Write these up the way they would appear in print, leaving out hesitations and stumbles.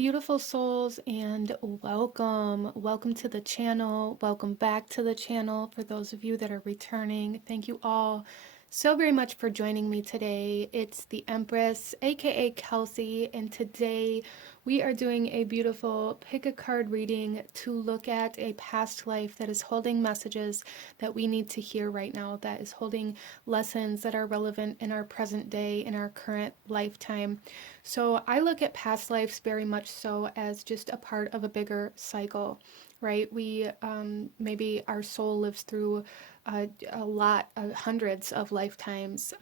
beautiful souls, and welcome. Welcome to the channel. Welcome back to the channel. For those of you that are returning, thank you all so very much for joining me today. It's the Empress, aka Kelsey, and today we are doing a beautiful pick a card reading to look at a past life that is holding messages that we need to hear right now, that is holding lessons that are relevant in our present day, in our current lifetime. So I look at past lives very much so as just a part of a bigger cycle, right? Maybe our soul lives through hundreds of lifetimes.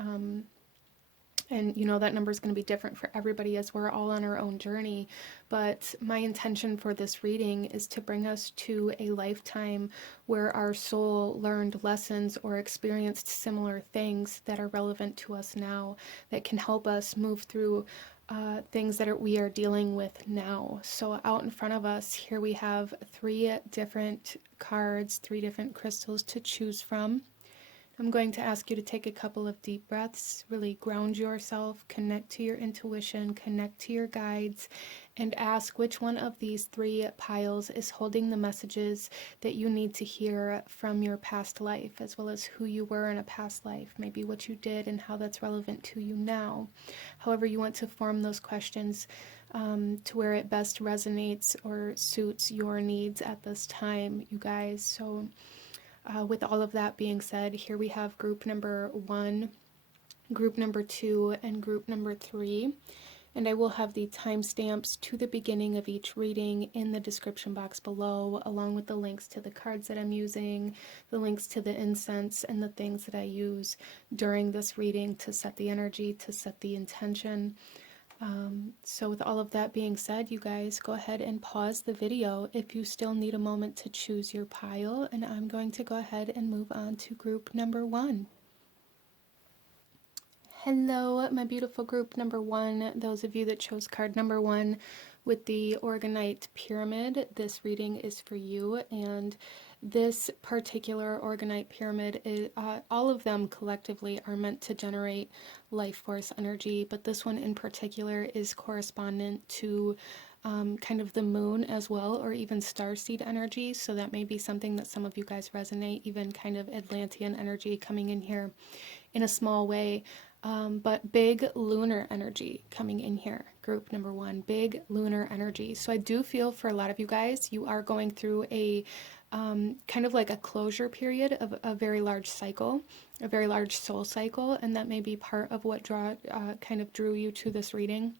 And you know that number is going to be different for everybody as we're all on our own journey. But my intention for this reading is to bring us to a lifetime where our soul learned lessons or experienced similar things that are relevant to us now, that can help us move through things that we are dealing with now. So out in front of us here we have three different cards, three different crystals to choose from. I'm going to ask you to take a couple of deep breaths, really ground yourself, connect to your intuition, connect to your guides, and ask which one of these three piles is holding the messages that you need to hear from your past life, as well as who you were in a past life, maybe what you did and how that's relevant to you now. However you want to form those questions to where it best resonates or suits your needs at this time, you guys. So with all of that being said, here we have group number 1, group number 2, and group number 3. And I will have the timestamps to the beginning of each reading in the description box below, along with the links to the cards that I'm using, the links to the incense, and the things that I use during this reading to set the energy, to set the intention. So with all of that being said, you guys, go ahead and pause the video if you still need a moment to choose your pile, and I'm going to go ahead and move on to group number 1. Hello, my beautiful group number 1. Those of you that chose card number 1 with the Organite Pyramid, this reading is for you. And this particular Organite Pyramid, all of them collectively are meant to generate life force energy, but this one in particular is correspondent to kind of the moon as well, or even starseed energy. So that may be something that some of you guys resonate, even kind of Atlantean energy coming in here in a small way. But big lunar energy coming in here, group number 1, big lunar energy. So I do feel for a lot of you guys, you are going through a kind of like a closure period of a very large cycle, a very large soul cycle, and that may be part of what kind of drew you to this reading.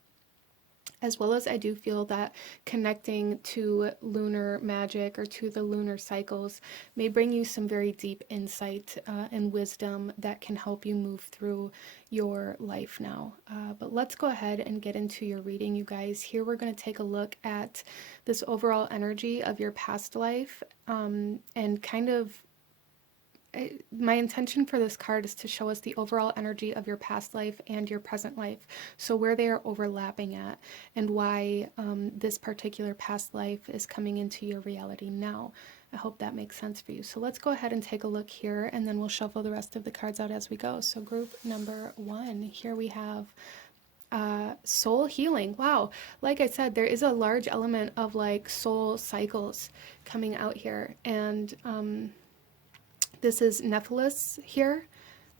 As well as I do feel that connecting to lunar magic or to the lunar cycles may bring you some very deep insight and wisdom that can help you move through your life now. But let's go ahead and get into your reading, you guys. Here we're going to take a look at this overall energy of your past life and kind of my intention for this card is to show us the overall energy of your past life and your present life, so where they are overlapping at and why this particular past life is coming into your reality now. I hope that makes sense for you. So let's go ahead and take a look here, and then we'll shuffle the rest of the cards out as we go. So group number 1, here we have soul healing. Wow, like I said, there is a large element of like soul cycles coming out here, and this is Nephilis here,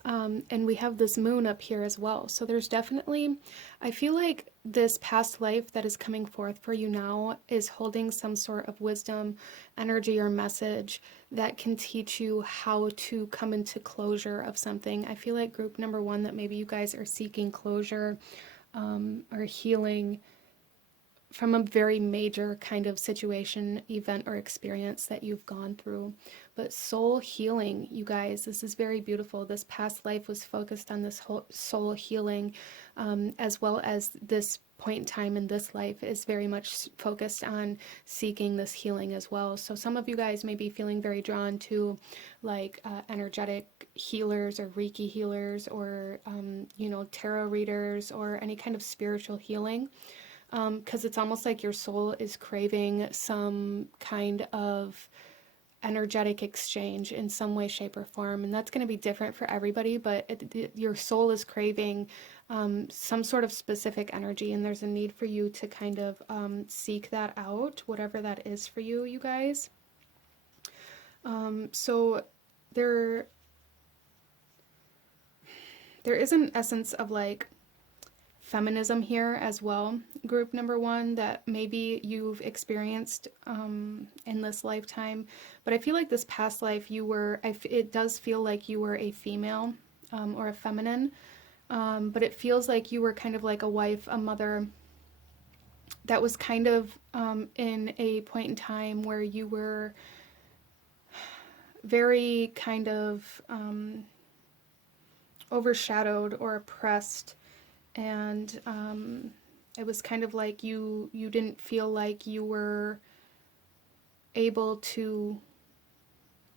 and we have this moon up here as well. So there's definitely, I feel like this past life that is coming forth for you now is holding some sort of wisdom, energy, or message that can teach you how to come into closure of something. I feel like group number 1 that maybe you guys are seeking closure or healing from a very major kind of situation, event, or experience that you've gone through. But soul healing, you guys, this is very beautiful. This past life was focused on this whole soul healing, as well as this point in time in this life is very much focused on seeking this healing as well. So some of you guys may be feeling very drawn to like energetic healers or Reiki healers or, tarot readers or any kind of spiritual healing. Because it's almost like your soul is craving some kind of energetic exchange in some way, shape, or form. And that's going to be different for everybody, but your soul is craving some sort of specific energy, and there's a need for you to kind of seek that out, whatever that is for you, you guys. So there is an essence of like feminism here as well, group number one, that maybe you've experienced in this lifetime. But I feel like this past life it does feel like you were a female or a feminine, but it feels like you were kind of like a wife, a mother, that was kind of in a point in time where you were very kind of overshadowed or oppressed, and it was kind of like you didn't feel like you were able to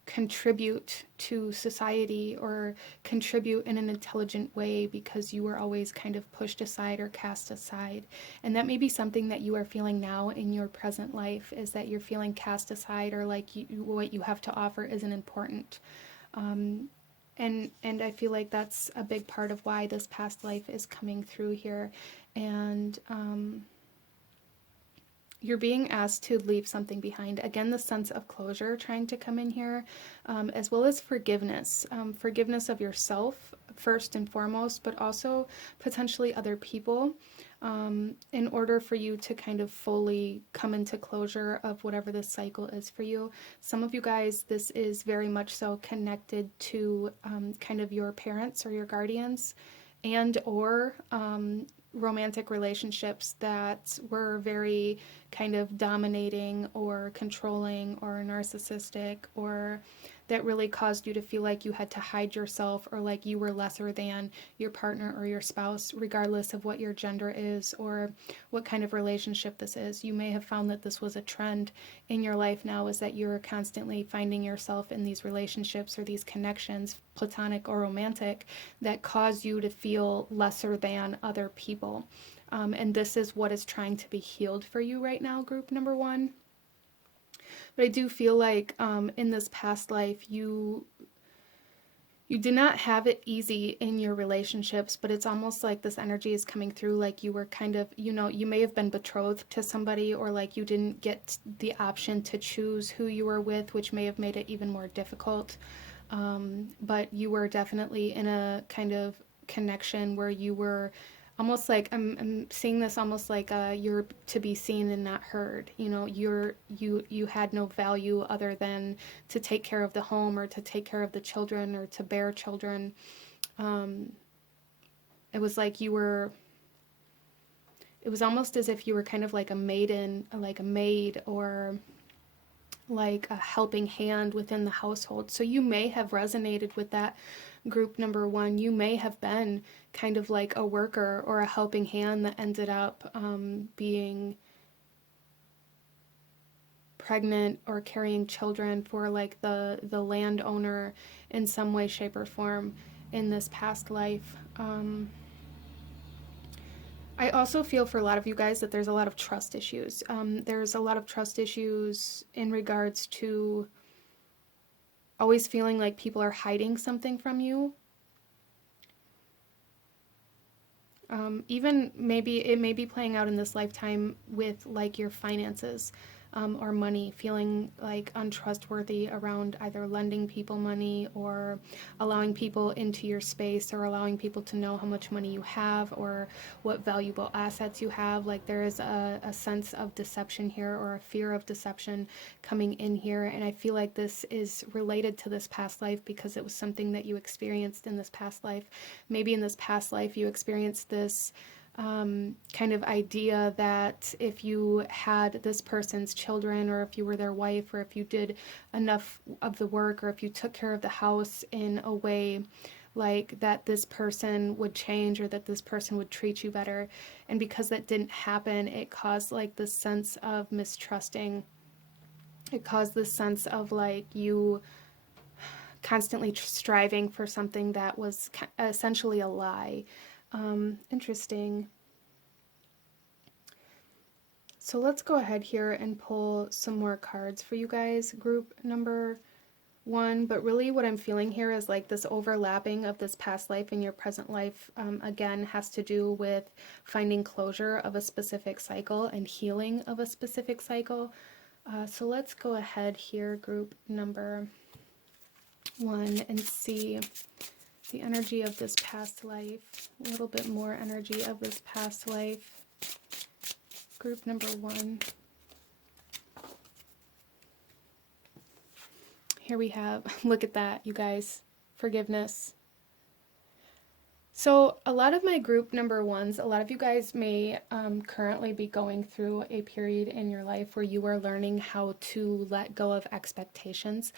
contribute to society or contribute in an intelligent way because you were always kind of pushed aside or cast aside. And that may be something that you are feeling now in your present life, is that you're feeling cast aside, or like what you have to offer isn't important. And I feel like that's a big part of why this past life is coming through here. And you're being asked to leave something behind. Again, the sense of closure trying to come in here, as well as forgiveness. Forgiveness of yourself, first and foremost, but also potentially other people, in order for you to kind of fully come into closure of whatever this cycle is for you. Some of you guys, this is very much so connected to kind of your parents or your guardians, and or romantic relationships that were very kind of dominating or controlling or narcissistic, or that really caused you to feel like you had to hide yourself, or like you were lesser than your partner or your spouse, regardless of what your gender is or what kind of relationship this is. You may have found that this was a trend in your life now, is that you're constantly finding yourself in these relationships or these connections, platonic or romantic, that cause you to feel lesser than other people. And this is what is trying to be healed for you right now, group number one. But I do feel like in this past life, you did not have it easy in your relationships, but it's almost like this energy is coming through like you were kind of, you may have been betrothed to somebody, or like you didn't get the option to choose who you were with, which may have made it even more difficult. But you were definitely in a kind of connection where you were almost like, I'm seeing this almost like you're to be seen and not heard. You had no value other than to take care of the home, or to take care of the children, or to bear children. It was like it was almost as if you were kind of like a maiden, like a maid, or like a helping hand within the household. So you may have resonated with that, group number one. You may have been kind of like a worker or a helping hand that ended up being pregnant or carrying children for like the landowner in some way, shape, or form in this past life. I also feel for a lot of you guys that there's a lot of trust issues. There's a lot of trust issues in regards to always feeling like people are hiding something from you. Even maybe it may be playing out in this lifetime with like your finances. Or money, feeling like untrustworthy around either lending people money, or allowing people into your space, or allowing people to know how much money you have or what valuable assets you have. Like there is a sense of deception here, or a fear of deception coming in here. And I feel like this is related to this past life because it was something that you experienced in this past life. Maybe in this past life you experienced this kind of idea that if you had this person's children, or if you were their wife, or if you did enough of the work, or if you took care of the house in a way like that, this person would change, or that this person would treat you better. And because that didn't happen, it caused like this sense of mistrusting. It caused this sense of like you constantly striving for something that was essentially a lie. Interesting. So let's go ahead here and pull some more cards for you guys, group number one. But really what I'm feeling here is like this overlapping of this past life and your present life, again, has to do with finding closure of a specific cycle and healing of a specific cycle. So let's go ahead here, group number one, and see the energy of this past life, a little bit more energy of this past life. Group number one. Here we have, look at that, you guys, forgiveness. So a lot of my group number ones, a lot of you guys may currently be going through a period in your life where you are learning how to let go of expectations.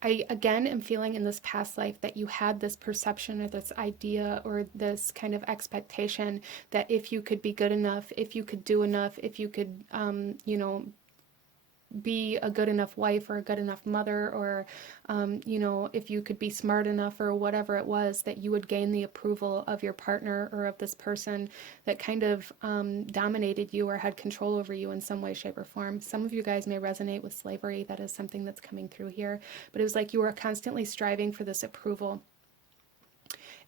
I, again, am feeling in this past life that you had this perception or this idea or this kind of expectation that if you could be good enough, if you could do enough, if you could, you know, be a good enough wife or a good enough mother, or, you know, if you could be smart enough or whatever it was, that you would gain the approval of your partner or of this person that kind of dominated you or had control over you in some way, shape, or form. Some of you guys may resonate with slavery. That is something that's coming through here. But it was like you were constantly striving for this approval.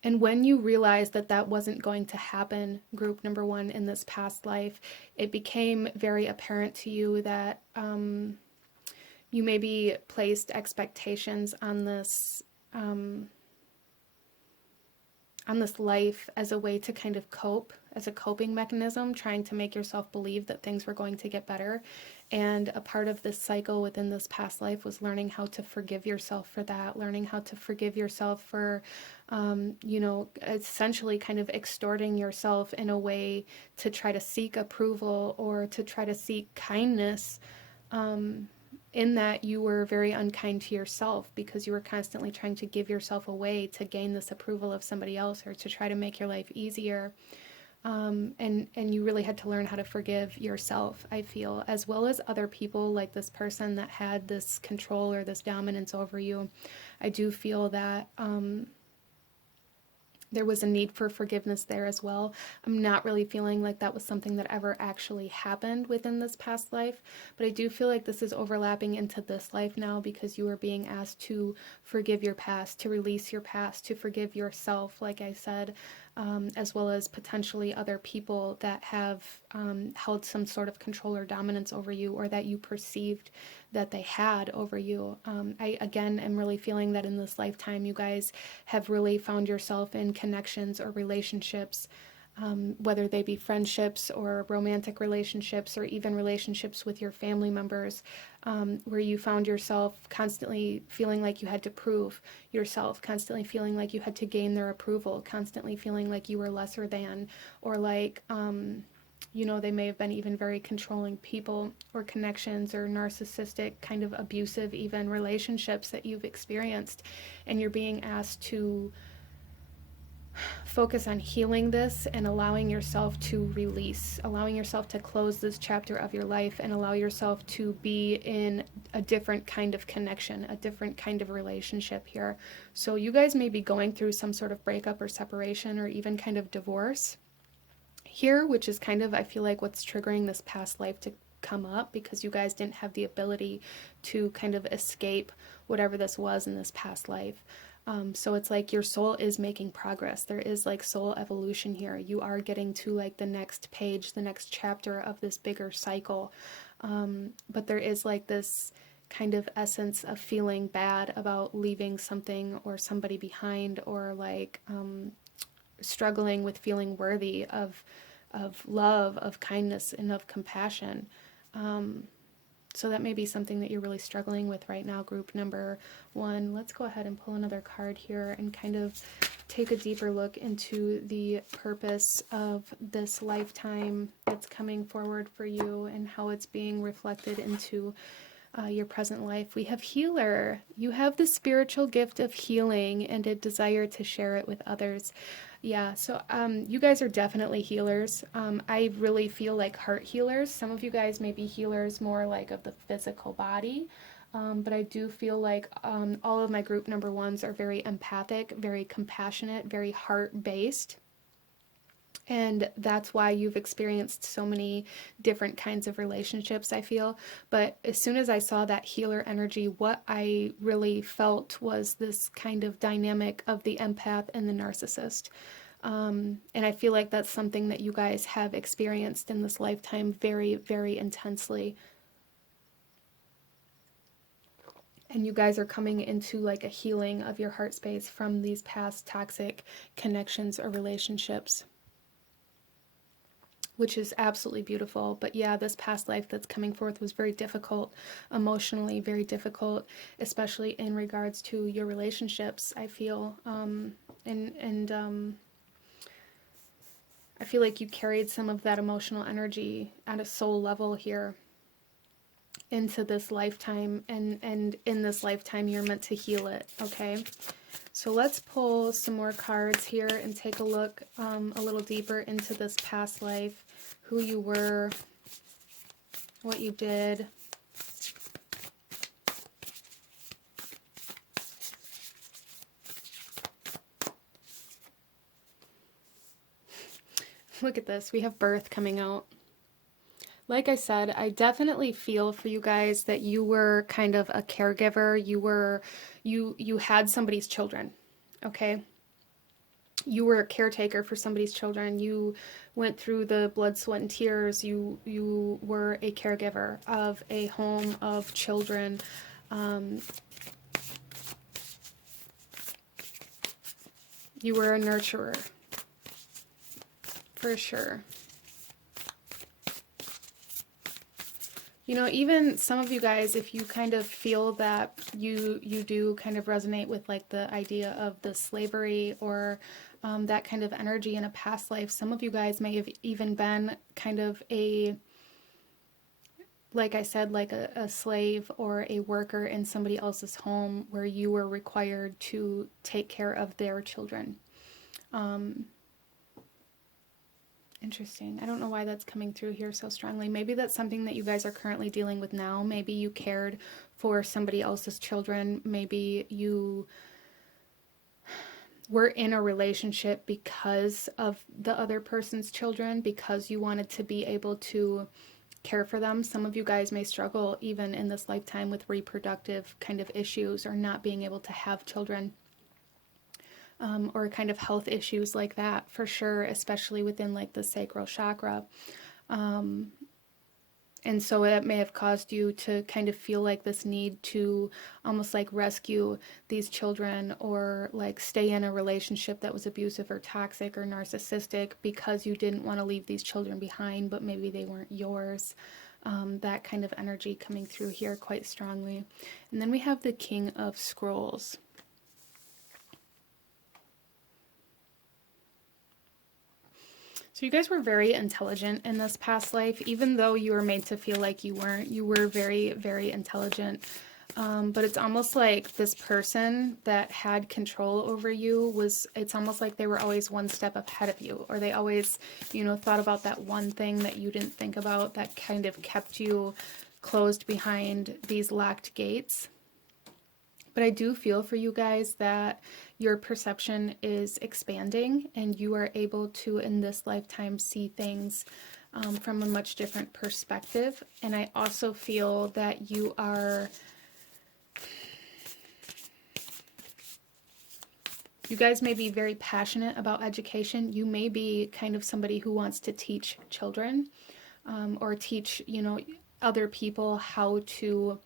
And when you realized that that wasn't going to happen, group number one, in this past life, it became very apparent to you that you maybe placed expectations on this life as a way to kind of cope, as a coping mechanism, trying to make yourself believe that things were going to get better. And a part of this cycle within this past life was learning how to forgive yourself for that, learning how to forgive yourself for, you know, essentially kind of extorting yourself in a way to try to seek approval or to try to seek kindness, in that you were very unkind to yourself because you were constantly trying to give yourself away to gain this approval of somebody else or to try to make your life easier. And you really had to learn how to forgive yourself, I feel, as well as other people, like this person that had this control or this dominance over you. I do feel that there was a need for forgiveness there as well. I'm not really feeling like that was something that ever actually happened within this past life, but I do feel like this is overlapping into this life now because you are being asked to forgive your past, to release your past, to forgive yourself, like I said, as well as potentially other people that have held some sort of control or dominance over you, or that you perceived that they had over you. I, again, am really feeling that in this lifetime, you guys have really found yourself in connections or relationships, whether they be friendships or romantic relationships or even relationships with your family members, where you found yourself constantly feeling like you had to prove yourself, constantly feeling like you had to gain their approval, constantly feeling like you were lesser than, or like, you know, they may have been even very controlling people or connections or narcissistic, kind of abusive even relationships that you've experienced, and you're being asked to focus on healing this and allowing yourself to release, allowing yourself to close this chapter of your life and allow yourself to be in a different kind of connection, a different kind of relationship here. So you guys may be going through some sort of breakup or separation or even kind of divorce here, which is kind of, I feel like, what's triggering this past life to come up, because you guys didn't have the ability to kind of escape whatever this was in this past life. So it's like your soul is making progress. There is like soul evolution here. You are getting to like the next page, the next chapter of this bigger cycle. But there is like this kind of essence of feeling bad about leaving something or somebody behind, or like struggling with feeling worthy of love, of kindness, and of compassion. So that may be something that you're really struggling with right now, group number one. Let's go ahead and pull another card here and kind of take a deeper look into the purpose of this lifetime that's coming forward for you and how it's being reflected into your present life. We have healer. You have the spiritual gift of healing and a desire to share it with others. Yeah, so you guys are definitely healers. I really feel like heart healers. Some of you guys may be healers more like of the physical body, but I do feel like all of my group number ones are very empathic, very compassionate, very heart-based. And that's why you've experienced so many different kinds of relationships, I feel. But as soon as I saw that healer energy, what I really felt was this kind of dynamic of the empath and the narcissist. And I feel like that's something that you guys have experienced in this lifetime very, very intensely. And you guys are coming into like a healing of your heart space from these past toxic connections or relationships, which is absolutely beautiful. But yeah, this past life that's coming forth was very difficult, emotionally very difficult, especially in regards to your relationships, I feel. I feel like you carried some of that emotional energy at a soul level here into this lifetime, and in this lifetime you're meant to heal it, okay? So let's pull some more cards here and take a look a little deeper into this past life, who you were, what you did. Look at this, we have birth coming out. Like I said, I definitely feel for you guys that you were kind of a caregiver. You had somebody's children, okay? You were a caretaker for somebody's children. You went through the blood, sweat, and tears. You were a caregiver of a home of children. You were a nurturer, for sure. You know, even some of you guys, if you kind of feel that you do kind of resonate with like the idea of the slavery or that kind of energy in a past life, some of you guys may have even been kind of a, like I said, like a slave or a worker in somebody else's home where you were required to take care of their children. Interesting. I don't know why that's coming through here so strongly. Maybe that's something that you guys are currently dealing with now. Maybe you cared for somebody else's children. Maybe you were in a relationship because of the other person's children, because you wanted to be able to care for them. Some of you guys may struggle even in this lifetime with reproductive kind of issues or not being able to have children. Or kind of health issues like that, for sure, especially within like the sacral chakra. And so it may have caused you to kind of feel like this need to almost like rescue these children or like stay in a relationship that was abusive or toxic or narcissistic because you didn't want to leave these children behind, but maybe they weren't yours. That kind of energy coming through here quite strongly. And then we have the King of Scrolls. So you guys were very intelligent in this past life, even though you were made to feel like you weren't. You were very, very intelligent. But it's almost like this person that had control over you it's almost like they were always one step ahead of you, or they always, you know, thought about that one thing that you didn't think about that kind of kept you closed behind these locked gates. But I do feel for you guys that your perception is expanding and you are able to, in this lifetime, see things from a much different perspective. And I also feel that you guys may be very passionate about education. You may be kind of somebody who wants to teach children or teach, you know, other people how to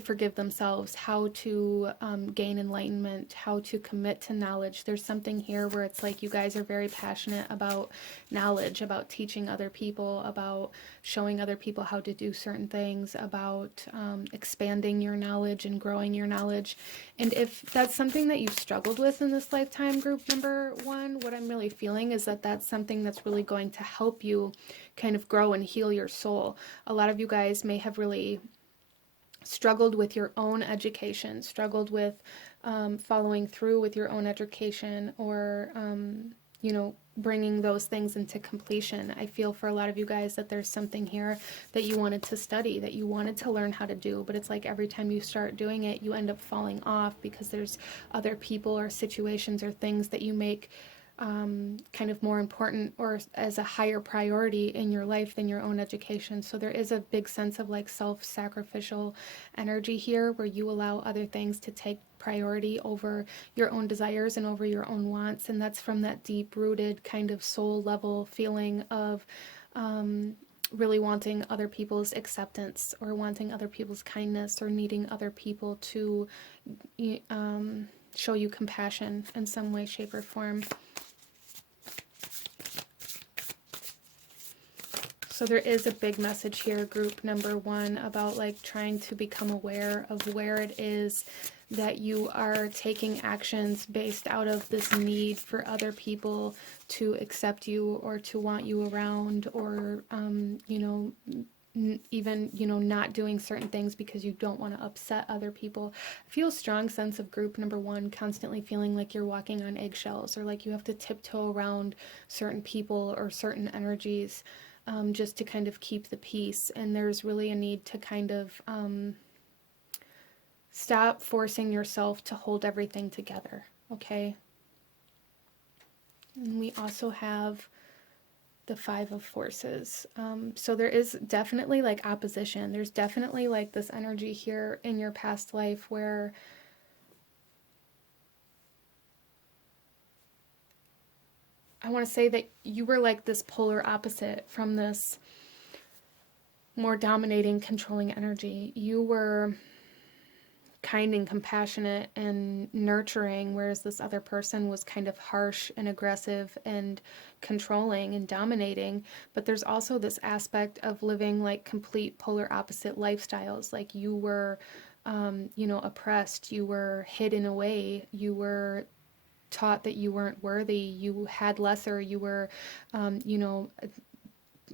forgive themselves, how to gain enlightenment, how to commit to knowledge. There's something here where it's like you guys are very passionate about knowledge, about teaching other people, about showing other people how to do certain things, about expanding your knowledge and growing your knowledge. And if that's something that you've struggled with in this lifetime, group number 1, what I'm really feeling is that that's something that's really going to help you kind of grow and heal your soul. A lot of you guys may have really struggled with your own education, struggled with following through with your own education, or, you know, bringing those things into completion. I feel for a lot of you guys that there's something here that you wanted to study, that you wanted to learn how to do, but it's like every time you start doing it, you end up falling off because there's other people or situations or things that you make kind of more important or as a higher priority in your life than your own education. So there is a big sense of like self-sacrificial energy here where you allow other things to take priority over your own desires and over your own wants. And that's from that deep-rooted kind of soul level feeling of really wanting other people's acceptance or wanting other people's kindness or needing other people to show you compassion in some way, shape, or form. So there is a big message here, group number one, about like trying to become aware of where it is that you are taking actions based out of this need for other people to accept you or to want you around, or, you know, even, you know, not doing certain things because you don't want to upset other people. I feel a strong sense of group number one constantly feeling like you're walking on eggshells, or like you have to tiptoe around certain people or certain energies. Just to kind of keep the peace. And there's really a need to kind of stop forcing yourself to hold everything together, okay? And we also have the Five of Forces. So there is definitely like opposition. There's definitely like this energy here in your past life where I want to say that you were like this polar opposite from this more dominating, controlling energy. You were kind and compassionate and nurturing, whereas this other person was kind of harsh and aggressive and controlling and dominating. But there's also this aspect of living like complete polar opposite lifestyles. Like you were, you know, oppressed, you were hidden away, you were taught that you weren't worthy, you had lesser, you were, you know,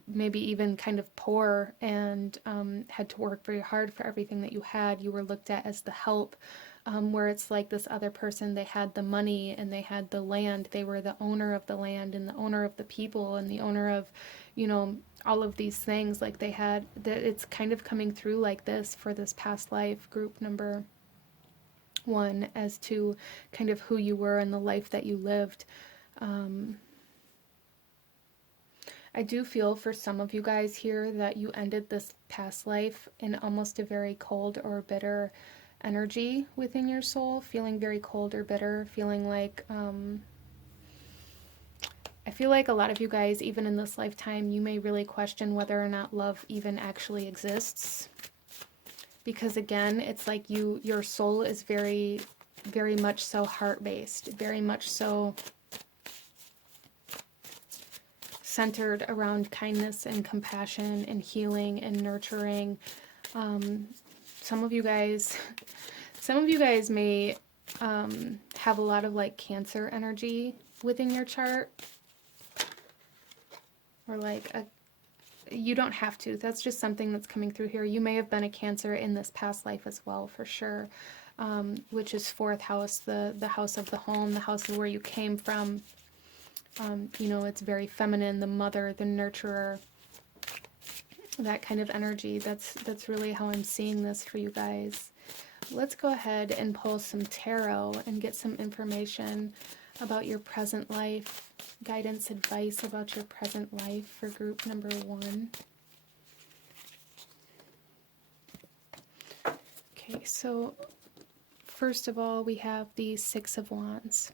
maybe even kind of poor and had to work very hard for everything that you had. You were looked at as the help, where it's like this other person, they had the money and they had the land, they were the owner of the land and the owner of the people and the owner of, you know, all of these things. Like they had, it's kind of coming through like this for this past life, group number one, as to kind of who you were and the life that you lived. I do feel for some of you guys here that you ended this past life in almost a very cold or bitter energy within your soul, feeling very cold or bitter, feeling like, I feel like a lot of you guys, even in this lifetime, you may really question whether or not love even actually exists. Because again, it's like your soul is very, very much so heart-based, very much so centered around kindness and compassion and healing and nurturing. Some of you guys may have a lot of like Cancer energy within your chart, or like you don't have to. That's just something that's coming through here. You may have been a Cancer in this past life as well, for sure, which is fourth house, the house of the home, the house of where you came from. You know, it's very feminine, the mother, the nurturer, that kind of energy. That's really how I'm seeing this for you guys. Let's go ahead and pull some tarot and get some information about your present life, guidance, advice about your present life for group number one. Okay, so first of all, we have the Six of Wands.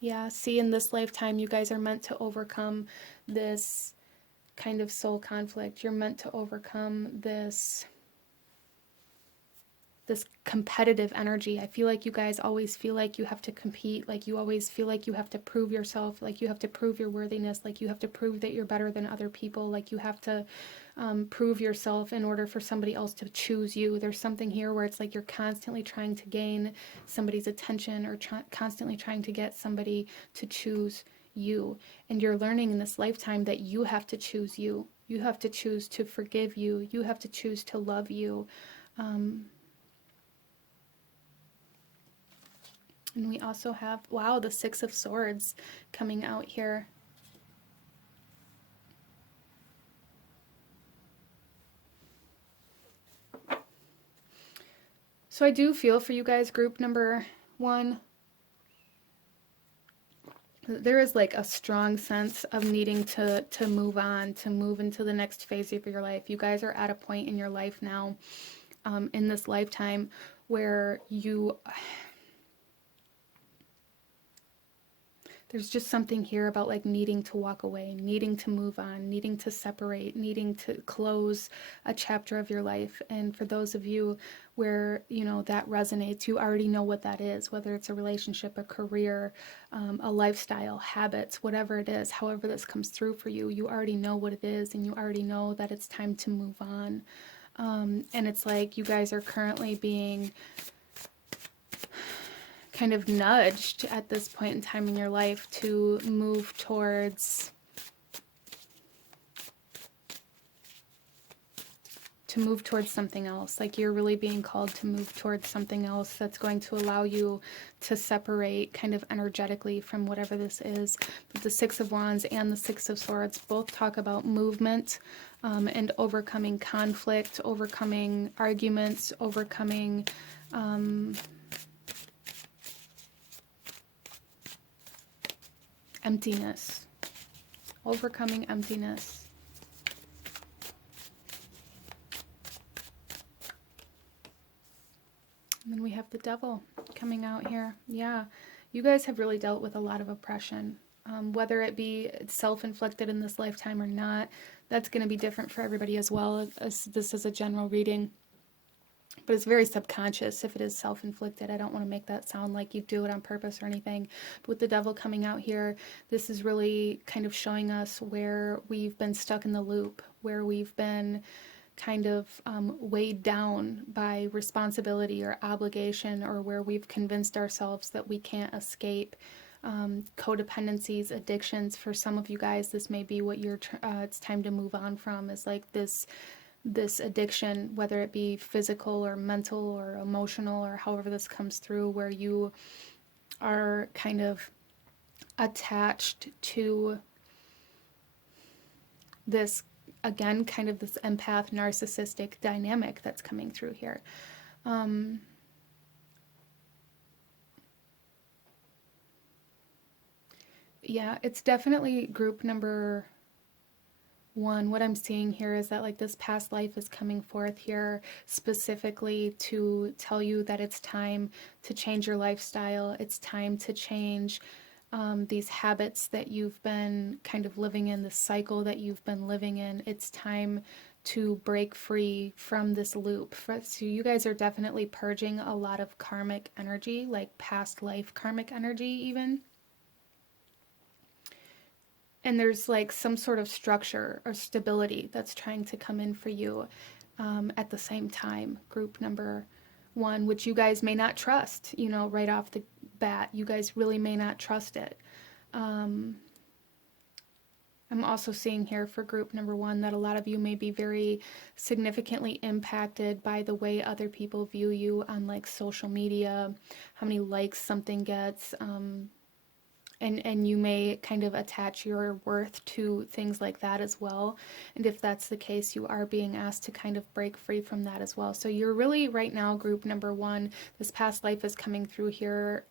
Yeah, see, in this lifetime, you guys are meant to overcome this kind of soul conflict. You're meant to overcome this competitive energy. I feel like you guys always feel like you have to compete, like you always feel like you have to prove yourself, like you have to prove your worthiness, like you have to prove that you're better than other people, like you have to prove yourself in order for somebody else to choose you. There's something here where it's like you're constantly trying to gain somebody's attention, or constantly trying to get somebody to choose you. And you're learning in this lifetime that you have to choose you. You have to choose to forgive you. You have to choose to love you. And we also have, wow, the Six of Swords coming out here. So I do feel for you guys, group number one, there is like a strong sense of needing to move on, to move into the next phase of your life. You guys are at a point in your life now, in this lifetime, where there's just something here about like needing to walk away, needing to move on, needing to separate, needing to close a chapter of your life. And for those of you where, you know, that resonates, you already know what that is, whether it's a relationship, a career, a lifestyle, habits, whatever it is, however this comes through for you, you already know what it is, and you already know that it's time to move on. And it's like you guys are currently being kind of nudged at this point in time in your life to move towards something else. Like you're really being called to move towards something else that's going to allow you to separate kind of energetically from whatever this is. But the Six of Wands and the Six of Swords both talk about movement, and overcoming conflict, overcoming arguments, overcoming emptiness. Overcoming emptiness. And then we have the Devil coming out here. Yeah, you guys have really dealt with a lot of oppression. Whether it be self-inflicted in this lifetime or not, that's going to be different for everybody as well. As this is a general reading. But it's very subconscious if it is self-inflicted. I don't want to make that sound like you do it on purpose or anything. But with the Devil coming out here, this is really kind of showing us where we've been stuck in the loop, where we've been kind of weighed down by responsibility or obligation, or where we've convinced ourselves that we can't escape. Codependencies, addictions. For some of you guys, this may be what you're it's time to move on from, is like this addiction, whether it be physical or mental or emotional or however this comes through, where you are kind of attached to this, again, kind of this empath narcissistic dynamic that's coming through here. Yeah, it's definitely group number one. What I'm seeing here is that like this past life is coming forth here specifically to tell you that it's time to change your lifestyle. It's time to change these habits that you've been kind of living in, the cycle that you've been living in. It's time to break free from this loop. So you guys are definitely purging a lot of karmic energy, like past life karmic energy even. And there's like some sort of structure or stability that's trying to come in for you at the same time. Group number one, which you guys may not trust, you know, right off the bat. You guys really may not trust it. I'm also seeing here for group number one that a lot of you may be very significantly impacted by the way other people view you on like social media, how many likes something gets, and you may kind of attach your worth to things like that as well. And if that's the case, you are being asked to kind of break free from that as well. So you're really right now, group number one, this past life is coming through here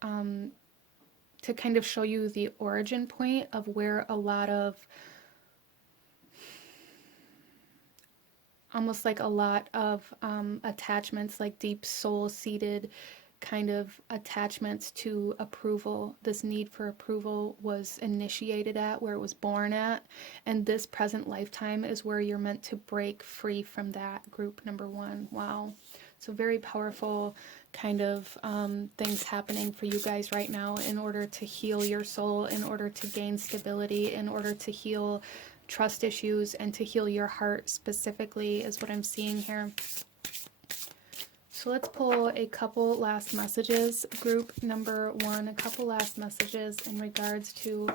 to kind of show you the origin point of where a lot of, almost like a lot of attachments, like deep soul-seated kind of attachments to approval, this need for approval was initiated at, where it was born at, and this present lifetime is where you're meant to break free from that, group number one. Wow. So very powerful kind of things happening for you guys right now in order to heal your soul, in order to gain stability, in order to heal trust issues, and to heal your heart specifically is what I'm seeing here. So let's pull a couple last messages, group number one, a couple last messages in regards to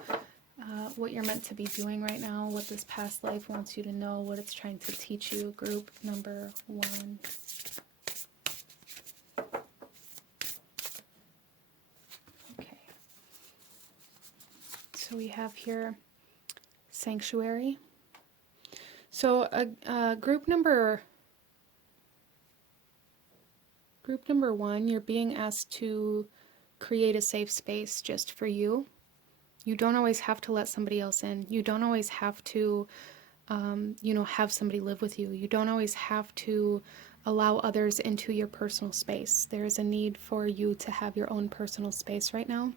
what you're meant to be doing right now, what this past life wants you to know, what it's trying to teach you, group number one. Okay. So we have here Sanctuary. So group number one, you're being asked to create a safe space just for you. You don't always have to let somebody else in. You don't always have to, have somebody live with you. You don't always have to allow others into your personal space. There is a need for you to have your own personal space right now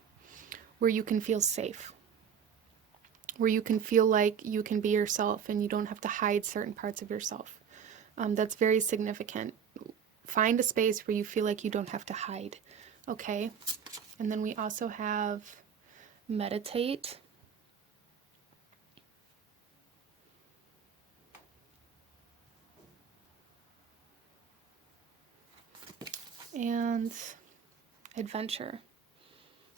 where you can feel safe, where you can feel like you can be yourself and you don't have to hide certain parts of yourself. That's very significant. Find a space where you feel like you don't have to hide, okay? And then we also have meditate. And adventure.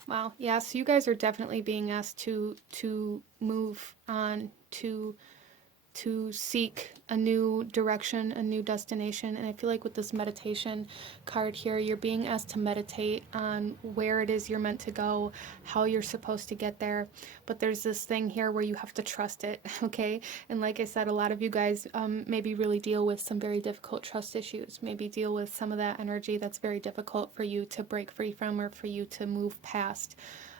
Wow, yeah, so you guys are definitely being asked to move on, to seek a new direction, a new destination. And I feel like with this meditation card here, you're being asked to meditate on where it is you're meant to go, how you're supposed to get there. But there's this thing here where you have to trust it, okay? And like I said, a lot of you guys maybe really deal with some very difficult trust issues, maybe deal with some of that energy that's very difficult for you to break free from or for you to move past.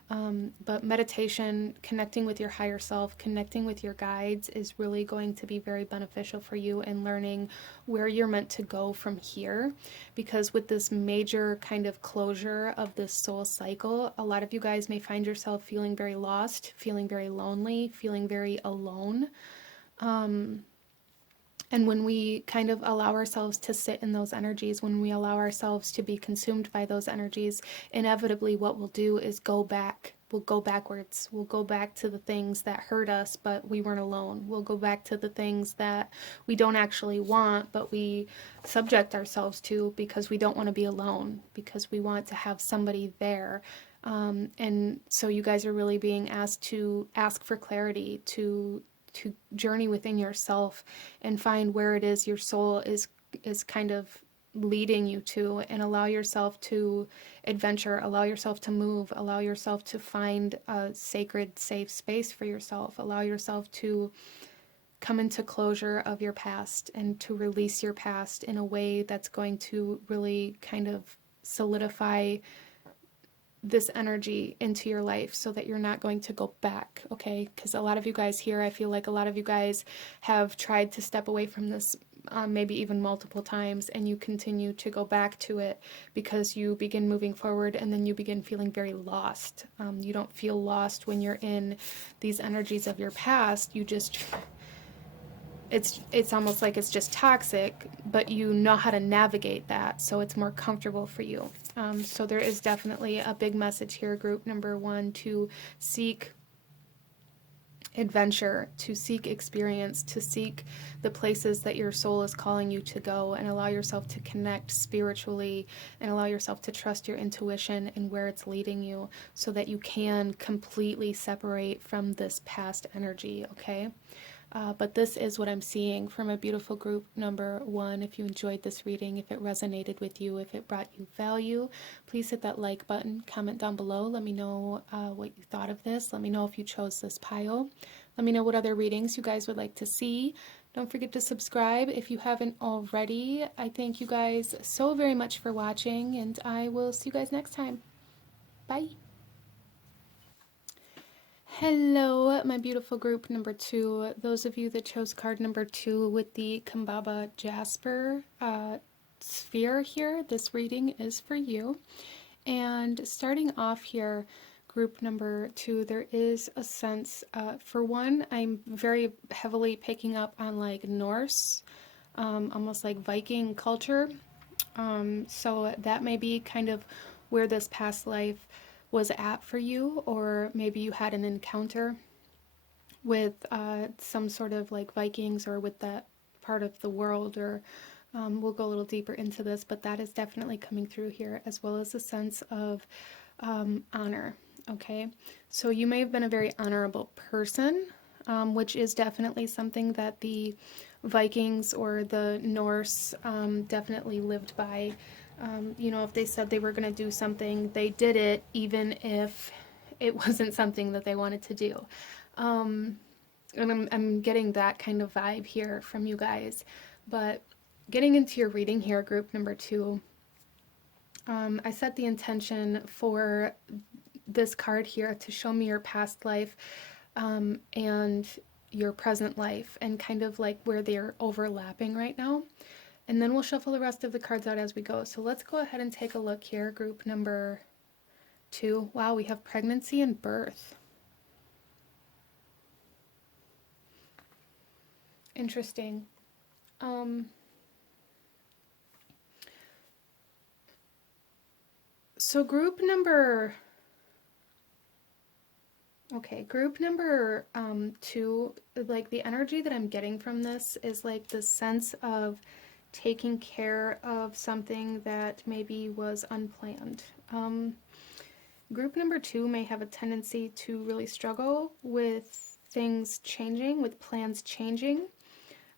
But meditation, connecting with your higher self, connecting with your guides is really going to be very beneficial for you in learning where you're meant to go from here. Because with this major kind of closure of this soul cycle, a lot of you guys may find yourself feeling very lost, feeling very lonely, feeling very alone. And when we kind of allow ourselves to sit in those energies, when we allow ourselves to be consumed by those energies, inevitably what we'll do is go back. We'll go backwards. We'll go back to the things that hurt us, but we weren't alone. We'll go back to the things that we don't actually want, but we subject ourselves to because we don't want to be alone, because we want to have somebody there. And so you guys are really being asked to ask for clarity, to journey within yourself and find where it is your soul is kind of leading you to, and allow yourself to adventure, allow yourself to move, allow yourself to find a sacred, safe space for yourself, allow yourself to come into closure of your past and to release your past in a way that's going to really kind of solidify this energy into your life so that you're not going to go back, okay? Because a lot of you guys here, I feel like a lot of you guys have tried to step away from this maybe even multiple times, and you continue to go back to it because you begin moving forward and then you begin feeling very lost. You don't feel lost when you're in these energies of your past. You just, it's almost like it's just toxic, but you know how to navigate that, so it's more comfortable for you. So there is definitely a big message here, group number one, to seek adventure, to seek experience, to seek the places that your soul is calling you to go, and allow yourself to connect spiritually and allow yourself to trust your intuition and where it's leading you so that you can completely separate from this past energy, okay? But this is what I'm seeing from a beautiful group number one. If you enjoyed this reading, if it resonated with you, if it brought you value, please hit that like button, comment down below. Let me know what you thought of this. Let me know if you chose this pile. Let me know what other readings you guys would like to see. Don't forget to subscribe if you haven't already. I thank you guys so very much for watching, and I will see you guys next time. Bye. Hello, my beautiful group number two. Those of you that chose card number two with the Kambaba Jasper sphere here, this reading is for you. And starting off here, group number two, there is a sense, for one, I'm very heavily picking up on like Norse, almost like Viking culture. So that may be kind of where this past life was at for you, or maybe you had an encounter with some sort of like Vikings or with that part of the world, or we'll go a little deeper into this, but that is definitely coming through here, as well as a sense of honor, okay? So you may have been a very honorable person, which is definitely something that the Vikings or the Norse definitely lived by. You know, if they said they were going to do something, they did it, even if it wasn't something that they wanted to do. And I'm getting that kind of vibe here from you guys. But getting into your reading here, group number two, I set the intention for this card here to show me your past life and your present life, and kind of like where they're overlapping right now. And then we'll shuffle the rest of the cards out as we go. So let's go ahead and take a look here. Group number 2. Wow, we have pregnancy and birth. Interesting. So group number 2, like the energy that I'm getting from this is like the sense of taking care of something that maybe was unplanned. Group number 2 may have a tendency to really struggle with things changing, with plans changing.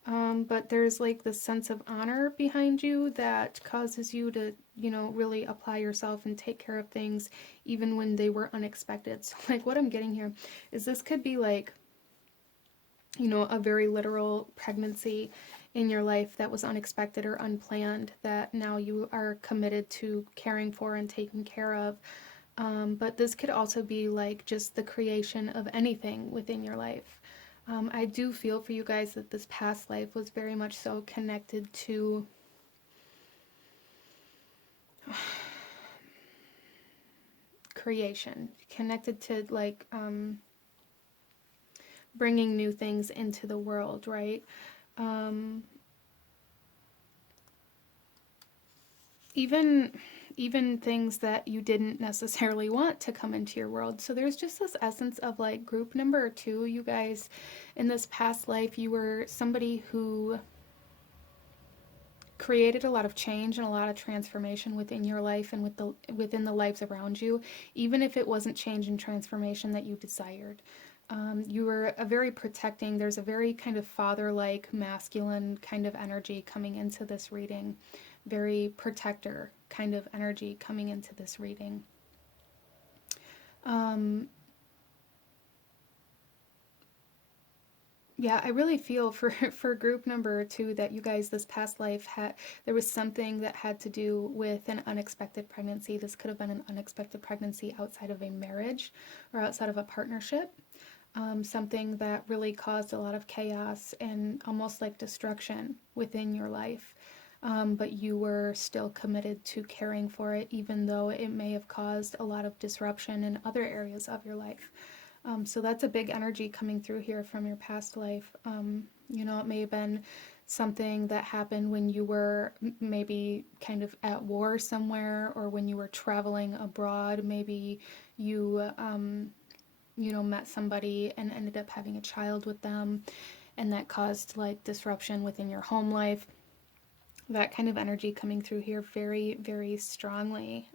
But there's like this sense of honor behind you that causes you to, you know, really apply yourself and take care of things even when they were unexpected. So like what I'm getting here is this could be like, you know, a very literal pregnancy in your life that was unexpected or unplanned that now you are committed to caring for and taking care of. But this could also be like just the creation of anything within your life. I do feel for you guys that this past life was very much so connected to creation, connected to like bringing new things into the world, right? Even things that you didn't necessarily want to come into your world. So there's just this essence of like group number 2, you guys, in this past life, you were somebody who created a lot of change and a lot of transformation within your life and within the lives around you, even if it wasn't change and transformation that you desired. You were a very protecting, there's a very kind of father-like, masculine kind of energy coming into this reading. Very protector kind of energy coming into this reading. Yeah, I really feel for group number 2 that you guys this past life there was something that had to do with an unexpected pregnancy. This could have been an unexpected pregnancy outside of a marriage or outside of a partnership. Something that really caused a lot of chaos and almost like destruction within your life. But you were still committed to caring for it, even though it may have caused a lot of disruption in other areas of your life. So that's a big energy coming through here from your past life. You know, it may have been something that happened when you were maybe kind of at war somewhere, or when you were traveling abroad. Maybe you, you know, met somebody and ended up having a child with them, and that caused like disruption within your home life. That kind of energy coming through here very, very strongly.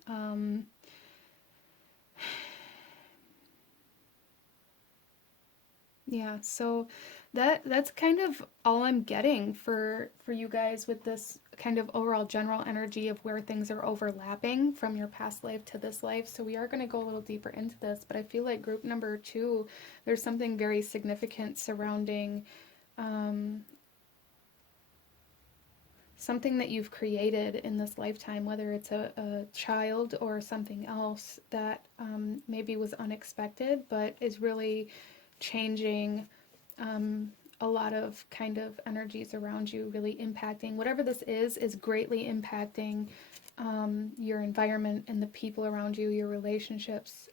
Yeah, so that's kind of all I'm getting for you guys with this kind of overall general energy of where things are overlapping from your past life to this life. So we are going to go a little deeper into this, but I feel like group number 2, there's something very significant surrounding something that you've created in this lifetime, whether it's a child or something else that maybe was unexpected, but is really changing a lot of kind of energies around you, really impacting. Whatever this is greatly impacting your environment and the people around you, your relationships.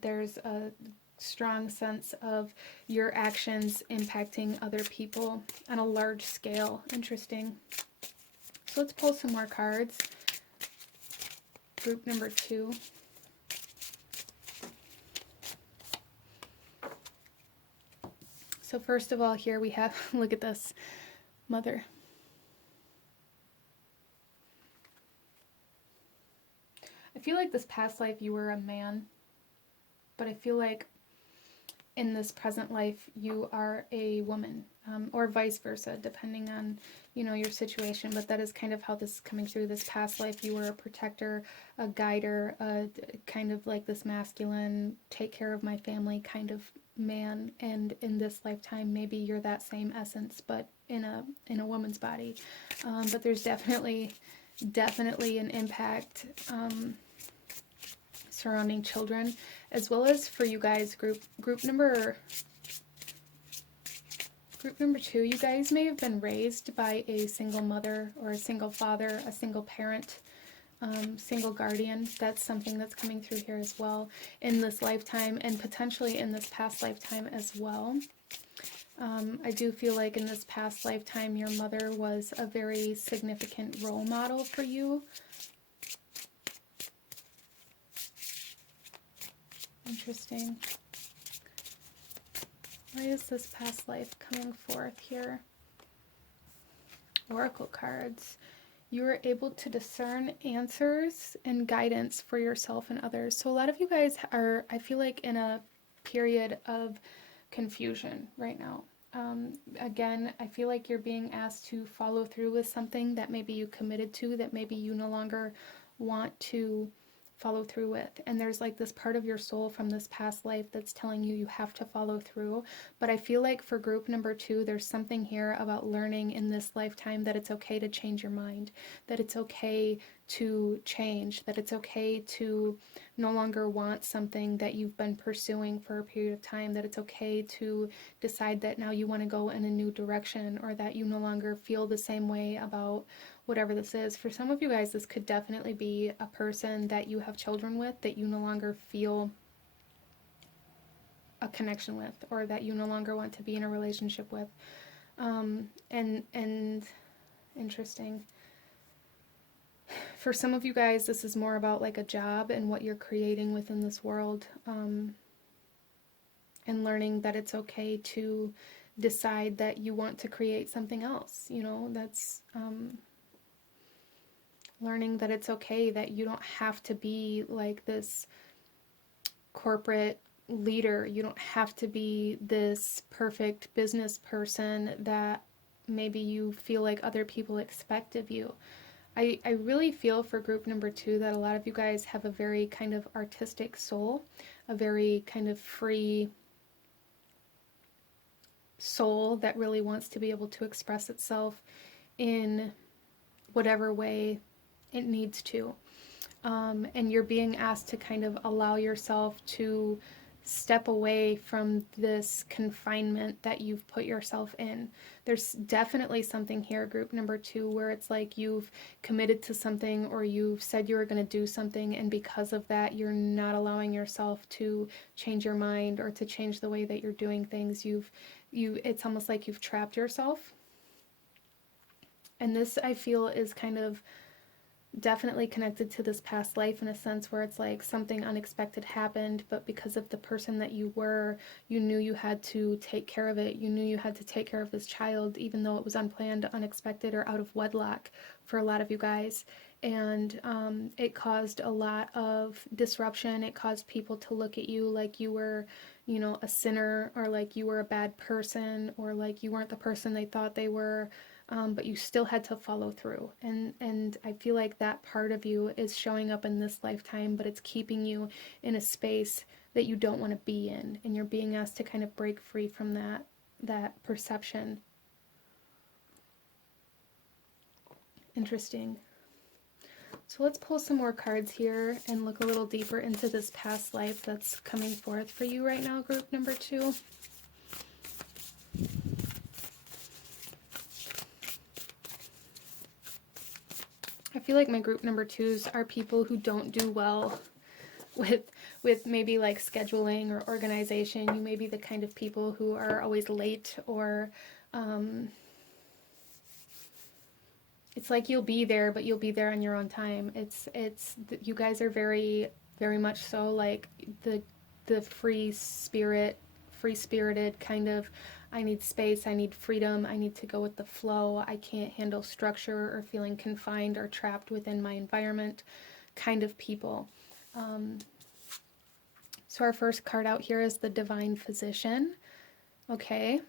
There's a strong sense of your actions impacting other people on a large scale. Interesting. So let's pull some more cards. Group number 2. So first of all, here we have, look at this, Mother. I feel like this past life you were a man, but I feel like in this present life you are a woman, or vice versa, depending on, you know, your situation. But that is kind of how this is coming through. This past life you were a protector, a guider, kind of like this masculine, take care of my family kind of man. And in this lifetime maybe you're that same essence, but in a woman's body. But there's definitely an impact surrounding children. as well as for you guys, group number 2, you guys may have been raised by a single mother or a single father, a single parent, single guardian. That's something that's coming through here as well in this lifetime, and potentially in this past lifetime as well. I do feel like in this past lifetime, your mother was a very significant role model for you. Interesting. Why is this past life coming forth here? Oracle cards. You are able to discern answers and guidance for yourself and others. So a lot of you guys are, I feel like, in a period of confusion right now. Again, I feel like you're being asked to follow through with something that maybe you committed to, that maybe you no longer want to follow through with. And there's like this part of your soul from this past life that's telling you you have to follow through. But I feel like for group number 2, there's something here about learning in this lifetime that it's okay to change your mind, that it's okay to change, that it's okay to no longer want something that you've been pursuing for a period of time, that it's okay to decide that now you want to go in a new direction, or that you no longer feel the same way about whatever this is. For some of you guys, this could definitely be a person that you have children with that you no longer feel a connection with, or that you no longer want to be in a relationship with. And interesting. For some of you guys, this is more about like a job and what you're creating within this world, and learning that it's okay to decide that you want to create something else. You know, that's learning that it's okay that you don't have to be like this corporate leader. You don't have to be this perfect business person that maybe you feel like other people expect of you. I really feel for group number 2 that a lot of you guys have a very kind of artistic soul, a very kind of free soul that really wants to be able to express itself in whatever way it needs to. And you're being asked to kind of allow yourself to step away from this confinement that you've put yourself in. There's definitely something here, group number 2, where it's like you've committed to something, or you've said you were going to do something, and because of that, you're not allowing yourself to change your mind or to change the way that you're doing things. It's almost like you've trapped yourself. And this, I feel, is kind of definitely connected to this past life in a sense, where it's like something unexpected happened, but because of the person that you were, you knew you had to take care of it. You knew you had to take care of this child, even though it was unplanned, unexpected, or out of wedlock for a lot of you guys. And it caused a lot of disruption. It caused people to look at you like you were, you know, a sinner, or like you were a bad person, or like you weren't the person they thought they were. But you still had to follow through. And I feel like that part of you is showing up in this lifetime, but it's keeping you in a space that you don't want to be in. And you're being asked to kind of break free from that perception. Interesting. So let's pull some more cards here and look a little deeper into this past life that's coming forth for you right now, group number 2. I feel like my group number 2s are people who don't do well with maybe like scheduling or organization. You may be the kind of people who are always late, or it's like you'll be there, but you'll be there on your own time. You guys are very, very much so like the free-spirited kind of, I need space, I need freedom, I need to go with the flow, I can't handle structure or feeling confined or trapped within my environment kind of people. So our first card out here is the Divine Physician. Okay.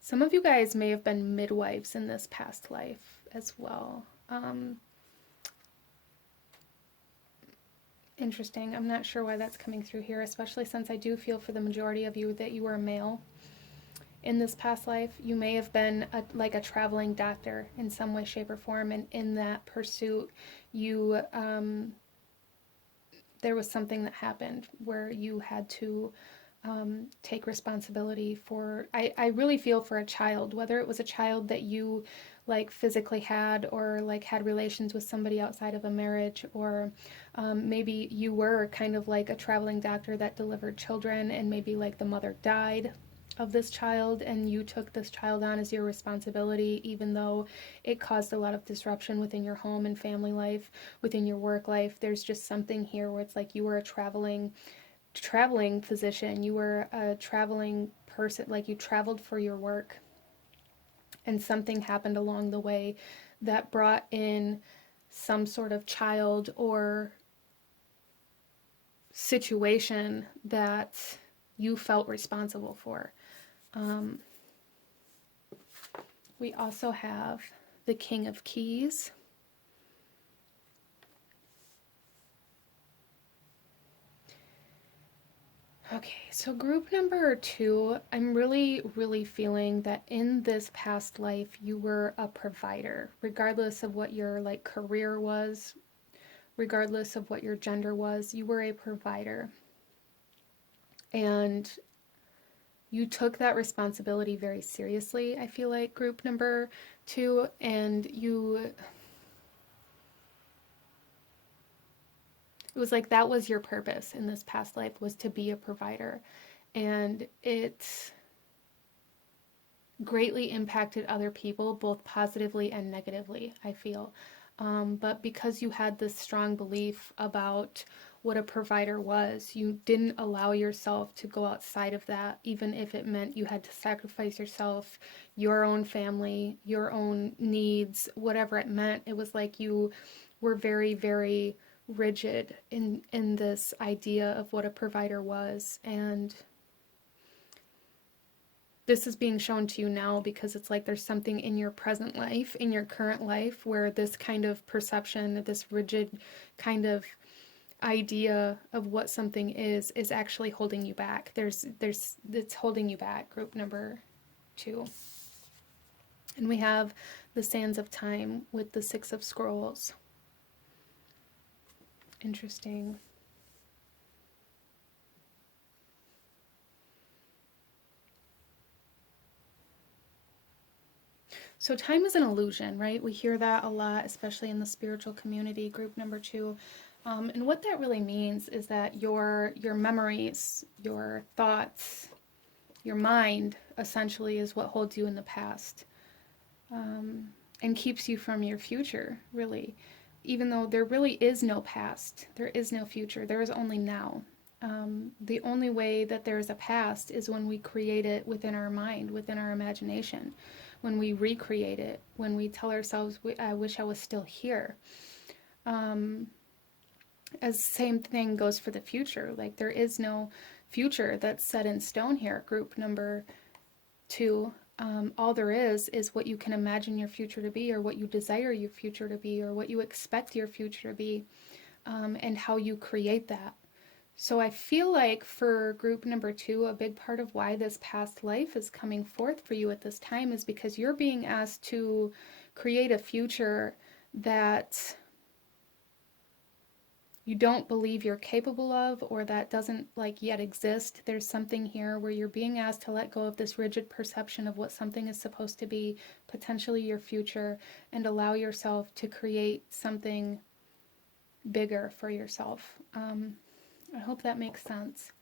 Some of you guys may have been midwives in this past life as well. Interesting. I'm not sure why that's coming through here, especially since I do feel for the majority of you that you are male. in this past life. You may have been like a traveling doctor in some way, shape, or form, and in that pursuit, you there was something that happened where you had to take responsibility for. I really feel for a child, whether it was a child that you like physically had, or like had relations with somebody outside of a marriage, or maybe you were kind of like a traveling doctor that delivered children, and maybe like the mother died of this child and you took this child on as your responsibility, even though it caused a lot of disruption within your home and family life, within your work life. There's just something here where it's like you were a traveling physician, you were a traveling person, like you traveled for your work, and something happened along the way that brought in some sort of child or situation that you felt responsible for. We also have the King of Keys. Okay, so group number 2, I'm really, really feeling that in this past life, you were a provider, regardless of what your like career was, regardless of what your gender was, you were a provider. And you took that responsibility very seriously, I feel like, group number 2, and it was like that was your purpose in this past life, was to be a provider. And it greatly impacted other people, both positively and negatively, I feel. But because you had this strong belief about what a provider was, you didn't allow yourself to go outside of that, even if it meant you had to sacrifice yourself, your own family, your own needs, whatever it meant. It was like you were very, very rigid in this idea of what a provider was. And this is being shown to you now because it's like there's something in your present life, in your current life, where this kind of perception, this rigid kind of idea of what something is actually holding you back. It's holding you back, group number 2. And we have the Sands of Time with the 6 of Scrolls. Interesting. So time is an illusion, right? We hear that a lot, especially in the spiritual community, group number 2. And what that really means is that your memories, your thoughts, your mind, essentially, is what holds you in the past, and keeps you from your future, really. Even though there really is no past, there is no future, there is only now. The only way that there is a past is when we create it within our mind, within our imagination, when we recreate it, when we tell ourselves, I wish I was still here. As same thing goes for the future. Like, there is no future that's set in stone here, group number 2. All there is what you can imagine your future to be, or what you desire your future to be, or what you expect your future to be, and how you create that. So I feel like for group number 2, a big part of why this past life is coming forth for you at this time is because you're being asked to create a future that you don't believe you're capable of, or that doesn't like yet exist. There's something here where you're being asked to let go of this rigid perception of what something is supposed to be, potentially your future, and allow yourself to create something bigger for yourself. I hope that makes sense.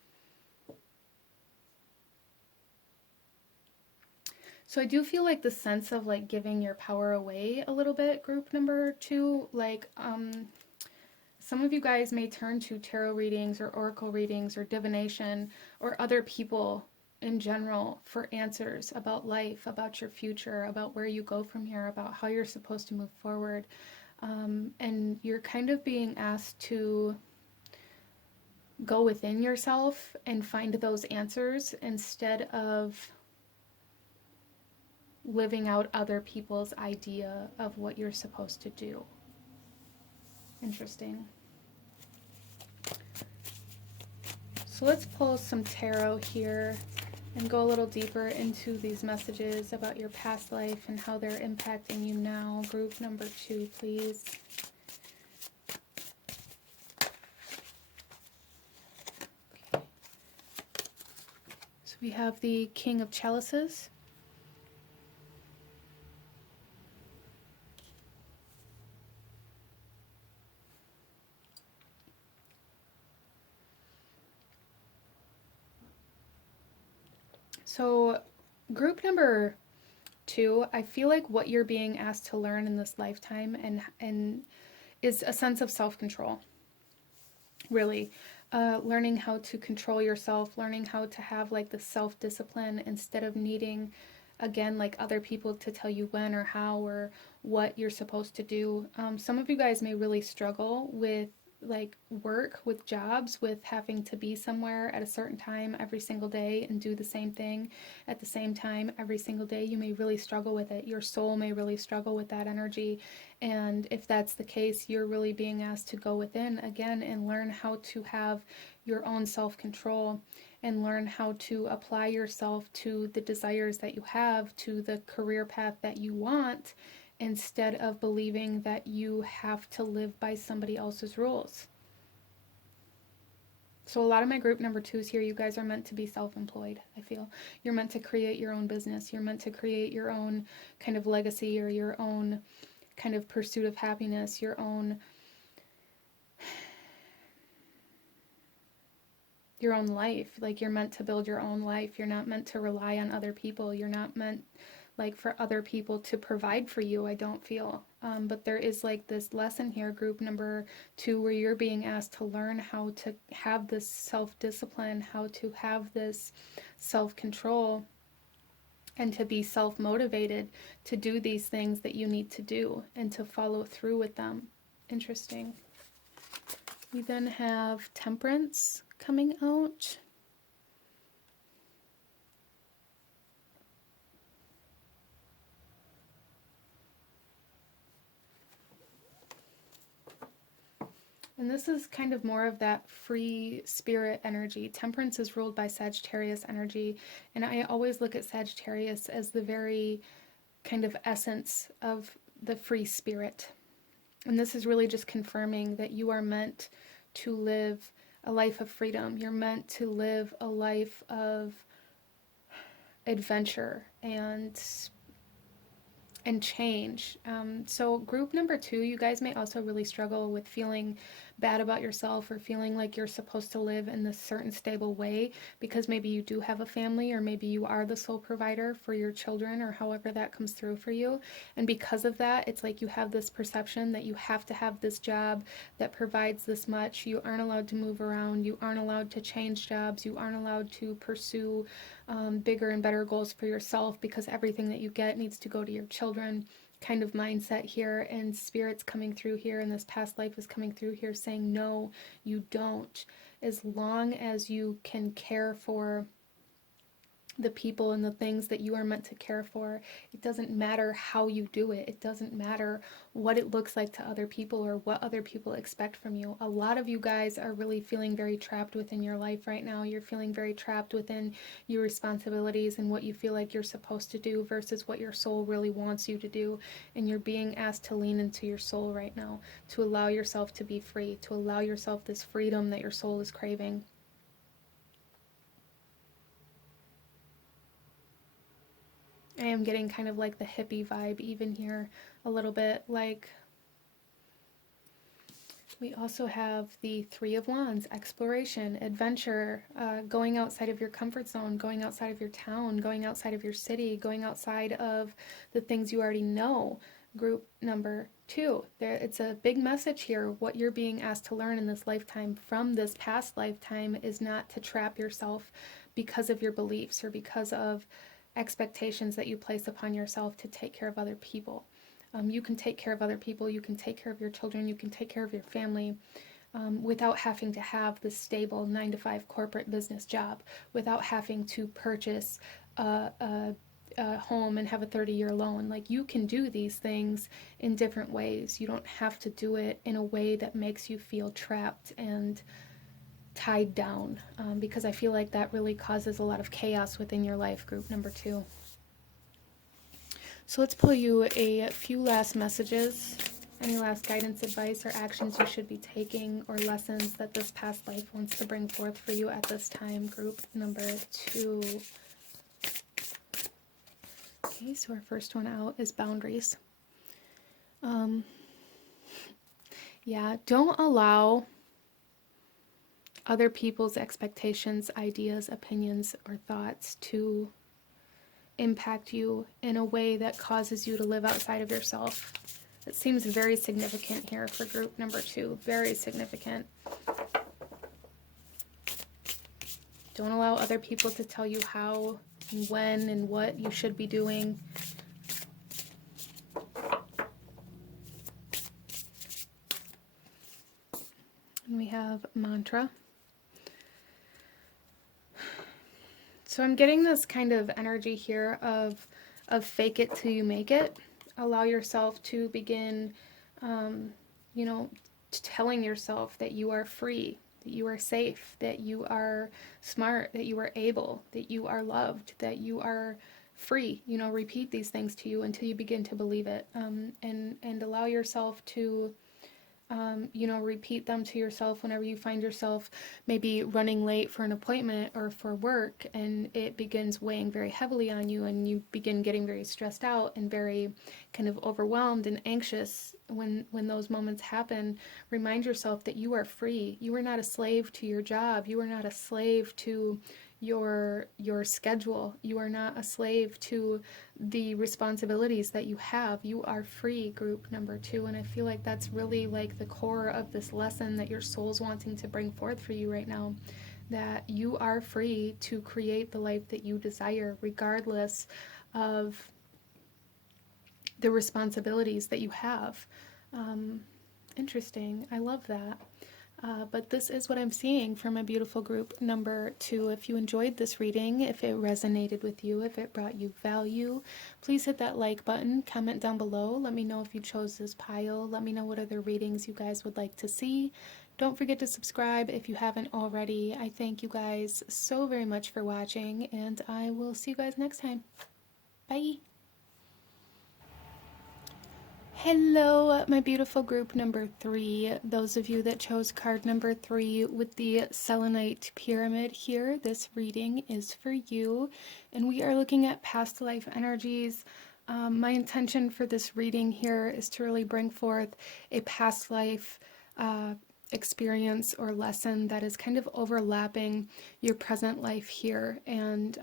So I do feel like the sense of like giving your power away a little bit, group number 2, like some of you guys may turn to tarot readings or oracle readings or divination or other people in general for answers about life, about your future, about where you go from here, about how you're supposed to move forward. And you're kind of being asked to go within yourself and find those answers instead of living out other people's idea of what you're supposed to do. Interesting. So let's pull some tarot here and go a little deeper into these messages about your past life and how they're impacting you now. Group number 2, please. Okay. So we have the King of Chalices. So group number 2, I feel like what you're being asked to learn in this lifetime and is a sense of self-control. Really, learning how to control yourself, learning how to have like the self-discipline instead of needing, again, like other people to tell you when or how or what you're supposed to do. Some of you guys may really struggle with like work, with jobs, with having to be somewhere at a certain time every single day and do the same thing at the same time every single day. You may really struggle with it. Your soul may really struggle with that energy. And if that's the case, you're really being asked to go within again and learn how to have your own self-control and learn how to apply yourself to the desires that you have, to the career path that you want, instead of believing that you have to live by somebody else's rules. So a lot of my group number 2s here, you guys are meant to be self-employed, I feel. You're meant to create your own business. You're meant to create your own kind of legacy or your own kind of pursuit of happiness, your own life. Like, you're meant to build your own life. You're not meant to rely on other people. You're not meant like for other people to provide for you, I don't feel. But there is like this lesson here, group number 2, where you're being asked to learn how to have this self-discipline, how to have this self-control, and to be self-motivated to do these things that you need to do and to follow through with them. Interesting. We then have Temperance coming out. And this is kind of more of that free spirit energy. Temperance is ruled by Sagittarius energy. And I always look at Sagittarius as the very kind of essence of the free spirit. And this is really just confirming that you are meant to live a life of freedom. You're meant to live a life of adventure and change. So group number 2, you guys may also really struggle with feeling bad about yourself or feeling like you're supposed to live in this certain stable way because maybe you do have a family or maybe you are the sole provider for your children or however that comes through for you. And because of that, it's like you have this perception that you have to have this job that provides this much. You aren't allowed to move around. You aren't allowed to change jobs. You aren't allowed to pursue bigger and better goals for yourself because everything that you get needs to go to your children kind of mindset here. And Spirit's coming through here, and this past life is coming through here saying, no, you don't. As long as you can care for the people and the things that you are meant to care for, it doesn't matter how you do it. It doesn't matter what it looks like to other people or what other people expect from you. A lot of you guys are really feeling very trapped within your life right now. You're feeling very trapped within your responsibilities and what you feel like you're supposed to do versus what your soul really wants you to do. And you're being asked to lean into your soul right now, to allow yourself to be free, to allow yourself this freedom that your soul is craving. I am getting kind of like the hippie vibe even here a little bit. Like, we also have the 3 of Wands, exploration, adventure, going outside of your comfort zone, going outside of your town, going outside of your city, going outside of the things you already know. Group number 2, it's a big message here. What you're being asked to learn in this lifetime from this past lifetime is not to trap yourself because of your beliefs or because of expectations that you place upon yourself to take care of other people. You can take care of other people, you can take care of your children, you can take care of your family without having to have the stable 9-to-5 corporate business job, without having to purchase a home and have a 30-year loan. Like, you can do these things in different ways. You don't have to do it in a way that makes you feel trapped and tied down, because I feel like that really causes a lot of chaos within your life, group number 2. So let's pull you a few last messages, any last guidance, advice, or actions you should be taking, or lessons that this past life wants to bring forth for you at this time, group number 2. Okay, so our first one out is boundaries. Yeah, don't allow other people's expectations, ideas, opinions, or thoughts to impact you in a way that causes you to live outside of yourself. It seems very significant here for group number 2. Very significant. Don't allow other people to tell you how and when and what you should be doing. And we have mantra. So I'm getting this kind of energy here of fake it till you make it. Allow yourself to begin, telling yourself that you are free, that you are safe, that you are smart, that you are able, that you are loved, that you are free. Repeat these things to you until you begin to believe it, and allow yourself to repeat them to yourself whenever you find yourself maybe running late for an appointment or for work, and it begins weighing very heavily on you, and you begin getting very stressed out and very kind of overwhelmed and anxious when those moments happen. Remind yourself that you are free. You are not a slave to your job. You are not a slave to your schedule. You are not a slave to the responsibilities that you have. You are free, group number 2, and I feel like that's really like the core of this lesson that your soul's wanting to bring forth for you right now, that you are free to create the life that you desire, regardless of the responsibilities that you have. Interesting. I love that. But this is what I'm seeing for my beautiful group number 2. If you enjoyed this reading, if it resonated with you, if it brought you value, please hit that like button, comment down below. Let me know if you chose this pile. Let me know what other readings you guys would like to see. Don't forget to subscribe if you haven't already. I thank you guys so very much for watching, and I will see you guys next time. Bye! Hello, my beautiful group number 3. Those of you that chose card number 3 with the selenite pyramid here, this reading is for you. And we are looking at past life energies. My intention for this reading here is to really bring forth a past life experience or lesson that is kind of overlapping your present life here, and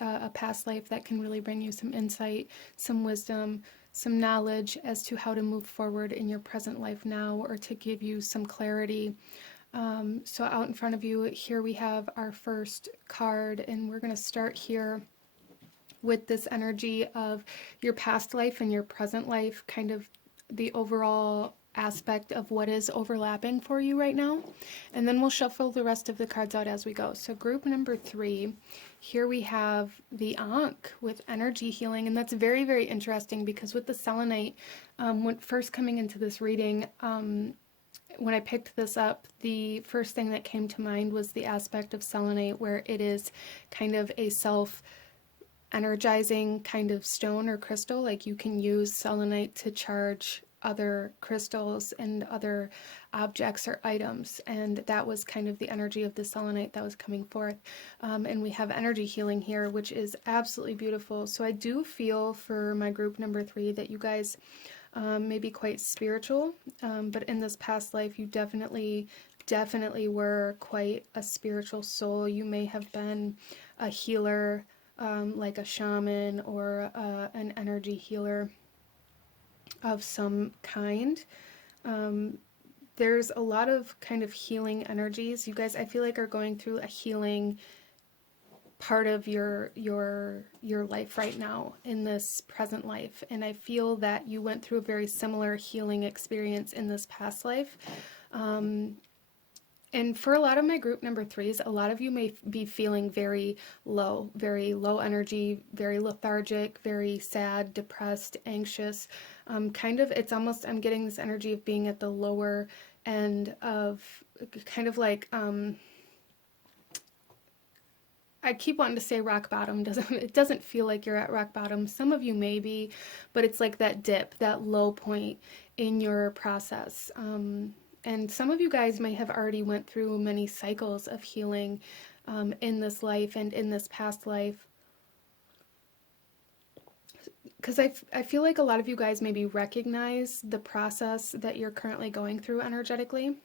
a past life that can really bring you some insight, some wisdom, some knowledge as to how to move forward in your present life now, or to give you some clarity. So out in front of you here we have our first card, and we're going to start here with this energy of your past life and your present life, kind of the overall aspect of what is overlapping for you right now, and then we'll shuffle the rest of the cards out as we go. So group number 3, here we have the Ankh with energy healing, and that's very, very interesting because with the selenite, when first coming into this reading, when I picked this up, the first thing that came to mind was the aspect of selenite where it is kind of a self-energizing kind of stone or crystal. Like you can use selenite to charge other crystals and other objects or items, and that was kind of the energy of the selenite that was coming forth. And we have energy healing here, which is absolutely beautiful. So I do feel for my group number 3 that you guys may be quite spiritual, but in this past life you definitely were quite a spiritual soul. You may have been a healer, like a shaman or an energy healer of some kind. There's a lot of kind of healing energies. You guys, I feel like, are going through a healing part of your life right now in this present life, and I feel that you went through a very similar healing experience in this past life. And for a lot of my group number 3s, a lot of you may be feeling very low energy, very lethargic, very sad, depressed, anxious. Kind of, it's almost, I'm getting this energy of being at the lower end of kind of like, I keep wanting to say rock bottom. It doesn't feel like you're at rock bottom. Some of you may be, but it's like that dip, that low point in your process. And some of you guys may have already went through many cycles of healing in this life and in this past life. Because I feel like a lot of you guys maybe recognize the process that you're currently going through energetically.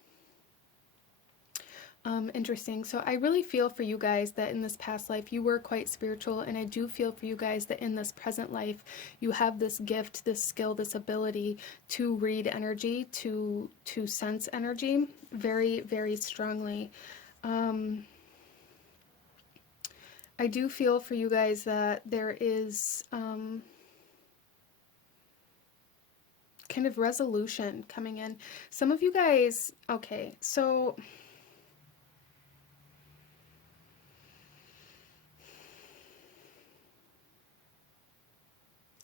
Interesting. So I really feel for you guys that in this past life you were quite spiritual, and I do feel for you guys that in this present life you have this gift, this skill, this ability to read energy, to sense energy very, very strongly. I do feel for you guys that there is kind of resolution coming in. Some of you guys, okay, so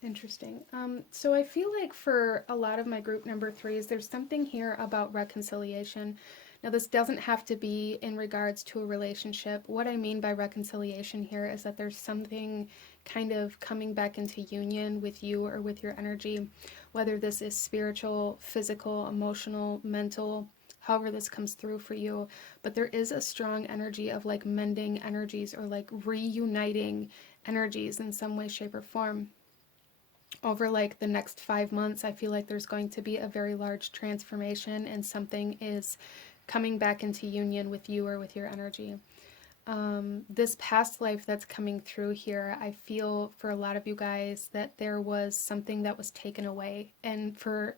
interesting. So I feel like for a lot of my group number 3s, there's something here about reconciliation. Now, this doesn't have to be in regards to a relationship. What I mean by reconciliation here is that there's something kind of coming back into union with you or with your energy, whether this is spiritual, physical, emotional, mental, however this comes through for you. But there is a strong energy of like mending energies or like reuniting energies in some way, shape, or form. Over like the next 5 months, I feel like there's going to be a very large transformation and something is coming back into union with you or with your energy. This past life that's coming through here, I feel for a lot of you guys that there was something that was taken away. And for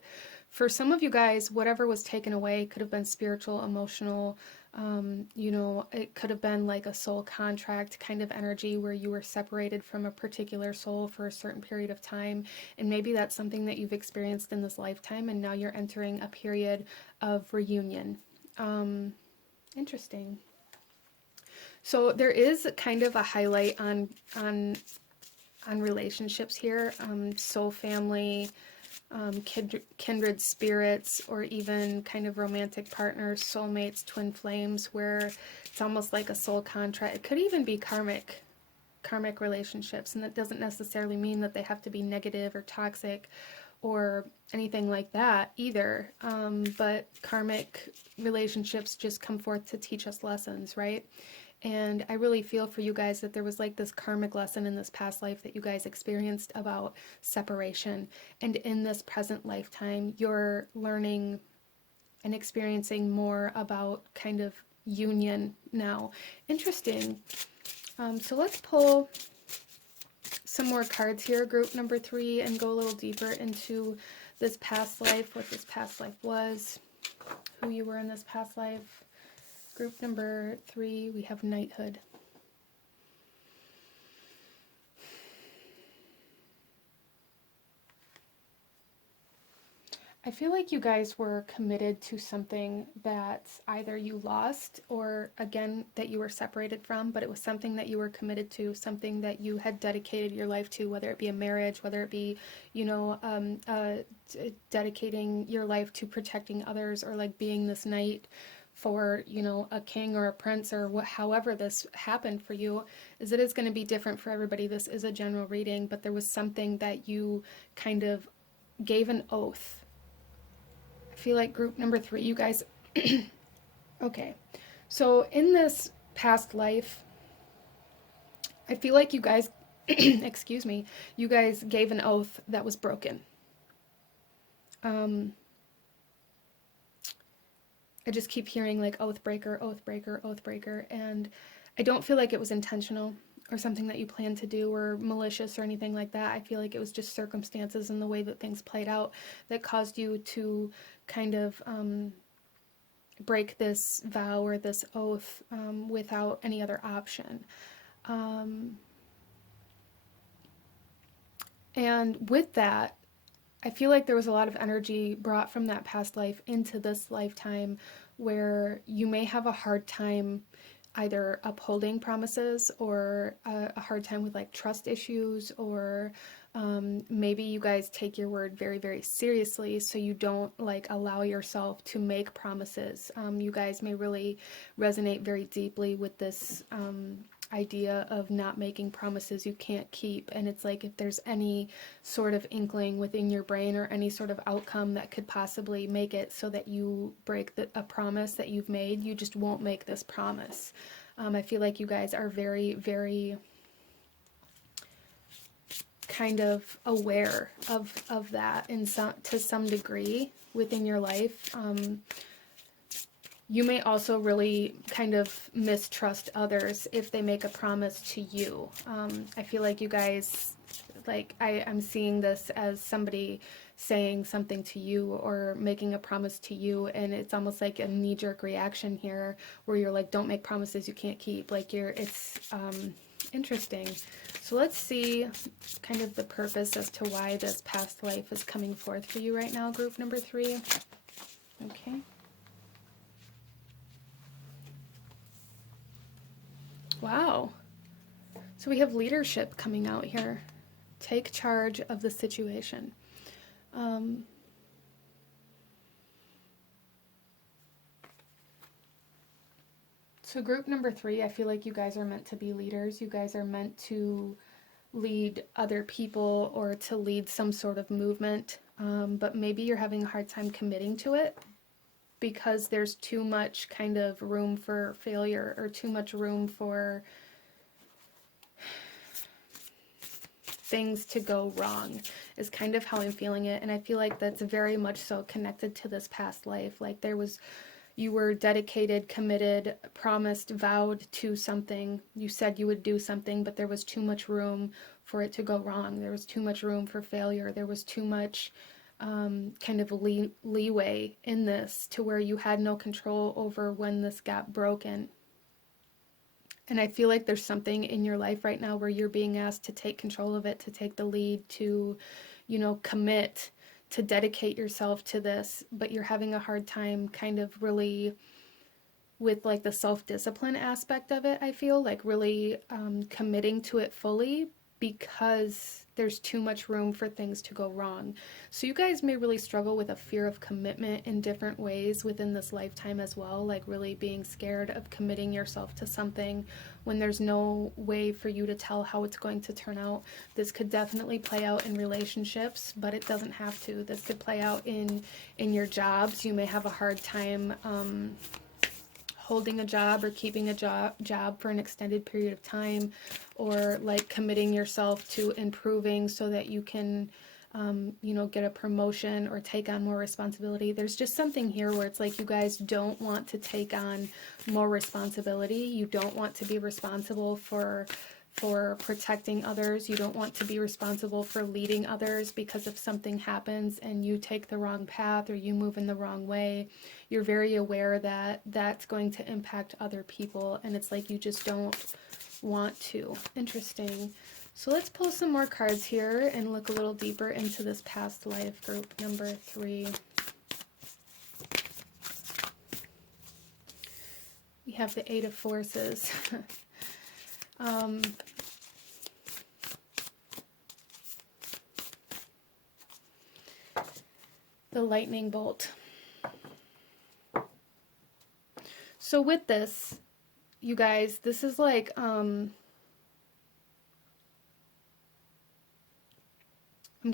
some of you guys, whatever was taken away could have been spiritual, emotional, you know, it could have been like a soul contract kind of energy where you were separated from a particular soul for a certain period of time. And maybe that's something that you've experienced in this lifetime, and now you're entering a period of reunion. Interesting. So there is kind of a highlight on relationships here, soul family, kindred spirits, or even kind of romantic partners, soulmates, twin flames, where it's almost like a soul contract. It could even be karmic relationships, and that doesn't necessarily mean that they have to be negative or toxic or anything like that either. But karmic relationships just come forth to teach us lessons, right? And I really feel for you guys that there was like this karmic lesson in this past life that you guys experienced about separation. And in this present lifetime, you're learning and experiencing more about kind of union now. Interesting. So let's pull some more cards here, group number 3, and go a little deeper into this past life, what this past life was, who you were in this past life. Group number 3, we have knighthood. I feel like you guys were committed to something that either you lost or, again, that you were separated from, but it was something that you were committed to, something that you had dedicated your life to, whether it be a marriage, whether it be, you know, dedicating your life to protecting others, or like being this knight for, you know, a king or a prince, or however this happened for you. Is it is going to be different for everybody. This is a general reading, but there was something that you kind of gave an oath. I feel like group number 3, you guys, okay, so in this past life, I feel like you guys, excuse me, you guys gave an oath that was broken. I just keep hearing like oath breaker, oath breaker, oath breaker, and I don't feel like it was intentional or something that you planned to do or malicious or anything like that. I feel like it was just circumstances and the way that things played out that caused you to kind of break this vow or this oath without any other option. And with that, I feel like there was a lot of energy brought from that past life into this lifetime where you may have a hard time either upholding promises, or a hard time with like trust issues, or maybe you guys take your word very, very seriously, so you don't like allow yourself to make promises. You guys may really resonate very deeply with this idea of not making promises you can't keep. And it's like if there's any sort of inkling within your brain or any sort of outcome that could possibly make it so that you break a promise that you've made, you just won't make this promise. I feel like you guys are very, very kind of aware of that to some degree within your life. You may also really kind of mistrust others if they make a promise to you. I feel like you guys, like I'm seeing this as somebody saying something to you or making a promise to you, and it's almost like a knee-jerk reaction here where you're like, don't make promises you can't keep. Like it's interesting. So let's see kind of the purpose as to why this past life is coming forth for you right now, group number 3. Okay. Wow. So we have leadership coming out here. Take charge of the situation. So group number 3, I feel like you guys are meant to be leaders. You guys are meant to lead other people or to lead some sort of movement. But maybe you're having a hard time committing to it because there's too much kind of room for failure or too much room for things to go wrong is kind of how I'm feeling it. And I feel like that's very much so connected to this past life. Like you were dedicated, committed, promised, vowed to something. You said you would do something, but there was too much room for it to go wrong. There was too much room for failure. There was too much kind of leeway in this to where you had no control over when this got broken. And I feel like there's something in your life right now where you're being asked to take control of it, to take the lead, to, commit, to dedicate yourself to this, but you're having a hard time kind of really with like the self-discipline aspect of it. I feel like really committing to it fully because there's too much room for things to go wrong. So you guys may really struggle with a fear of commitment in different ways within this lifetime as well, like really being scared of committing yourself to something when there's no way for you to tell how it's going to turn out. This could definitely play out in relationships, but it doesn't have to. This could play out in your jobs. You may have a hard time holding a job or keeping a job for an extended period of time, or like committing yourself to improving so that you can get a promotion or take on more responsibility. There's just something here where it's like you guys don't want to take on more responsibility. You don't want to be responsible for protecting others. You don't want to be responsible for leading others, because if something happens and you take the wrong path or you move in the wrong way, you're very aware that that's going to impact other people, and it's like you just don't want to. Interesting. So let's pull some more cards here and look a little deeper into this past life, group number 3. We have the 8 of Forces. The lightning bolt. So with this, you guys, this is like I'm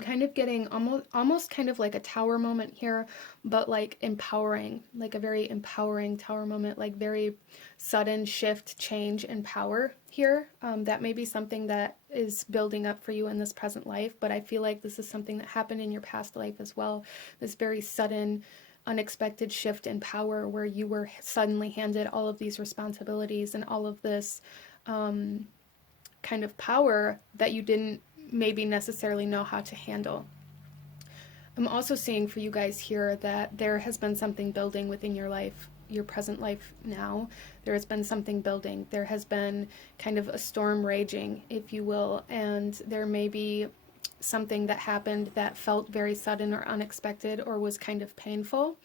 kind of getting almost kind of like a tower moment here, but like empowering, like a very empowering tower moment, like very sudden shift, change in power here. That may be something that is building up for you in this present life, but I feel like this is something that happened in your past life as well. This very sudden, unexpected shift in power where you were suddenly handed all of these responsibilities and all of this kind of power that you didn't maybe necessarily know how to handle. I'm also seeing for you guys here that there has been something building within your life, your present life now. There has been something building. There has been kind of a storm raging, if you will, and there may be something that happened that felt very sudden or unexpected or was kind of painful.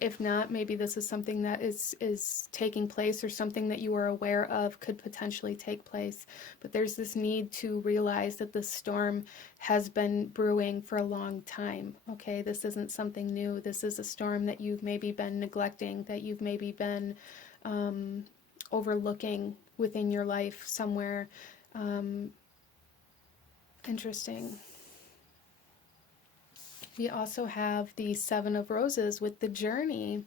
If not, maybe this is something that is taking place, or something that you are aware of could potentially take place. But there's this need to realize that this storm has been brewing for a long time. Okay, this isn't something new. This is a storm that you've maybe been neglecting, that you've maybe been overlooking within your life somewhere. Interesting. We also have the Seven of Roses with the journey.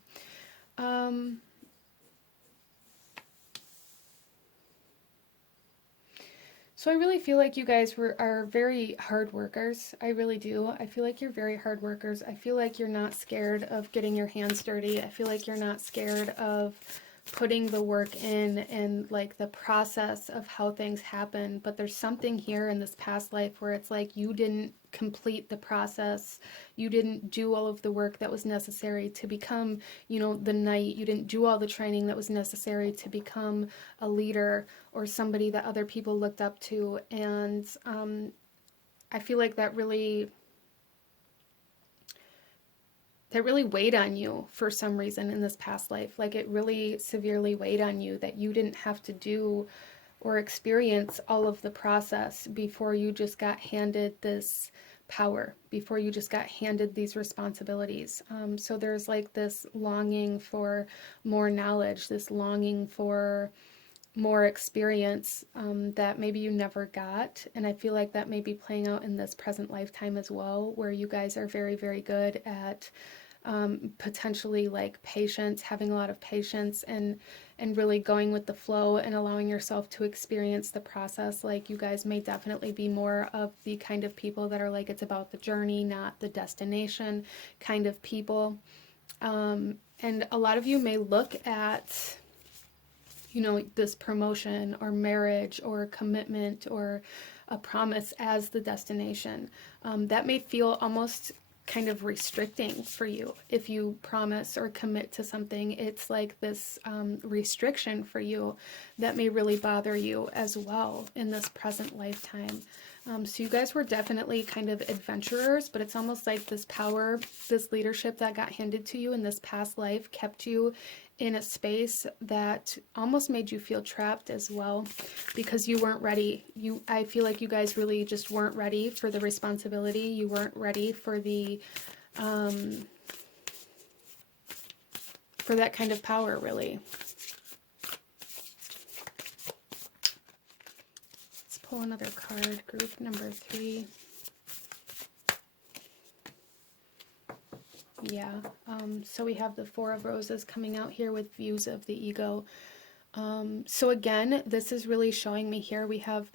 So I really feel like you guys are very hard workers. I really do. I feel like you're very hard workers. I feel like you're not scared of getting your hands dirty. I feel like you're not scared of putting the work in and like the process of how things happen. But there's something here in this past life where it's like you didn't complete the process. You didn't do all of the work that was necessary to become, you know, the knight. You didn't do all the training that was necessary to become a leader or somebody that other people looked up to. And I feel like that really weighed on you for some reason in this past life. Like it really severely weighed on you that you didn't have to do or experience all of the process before you just got handed this power, before you just got handed these responsibilities. So there's like this longing for more knowledge, this longing for more experience that maybe you never got. And I feel like that may be playing out in this present lifetime as well, where you guys are very, very good at potentially like patience, having a lot of patience and really going with the flow and allowing yourself to experience the process. Like you guys may definitely be more of the kind of people that are like, it's about the journey, not the destination kind of people. And a lot of you may look at, you know, this promotion or marriage or commitment or a promise as the destination. That may feel almost kind of restricting for you. If you promise or commit to something, it's like this restriction for you that may really bother you as well in this present lifetime. So you guys were definitely kind of adventurers, but it's almost like this power, this leadership that got handed to you in this past life kept you in a space that almost made you feel trapped as well, because you weren't ready. I feel like you guys really just weren't ready for the responsibility. You weren't ready for the for that kind of power, really. Let's pull another card, group number 3. Yeah, so we have the Four of Roses coming out here with views of the ego. So again, this is really showing me here we have,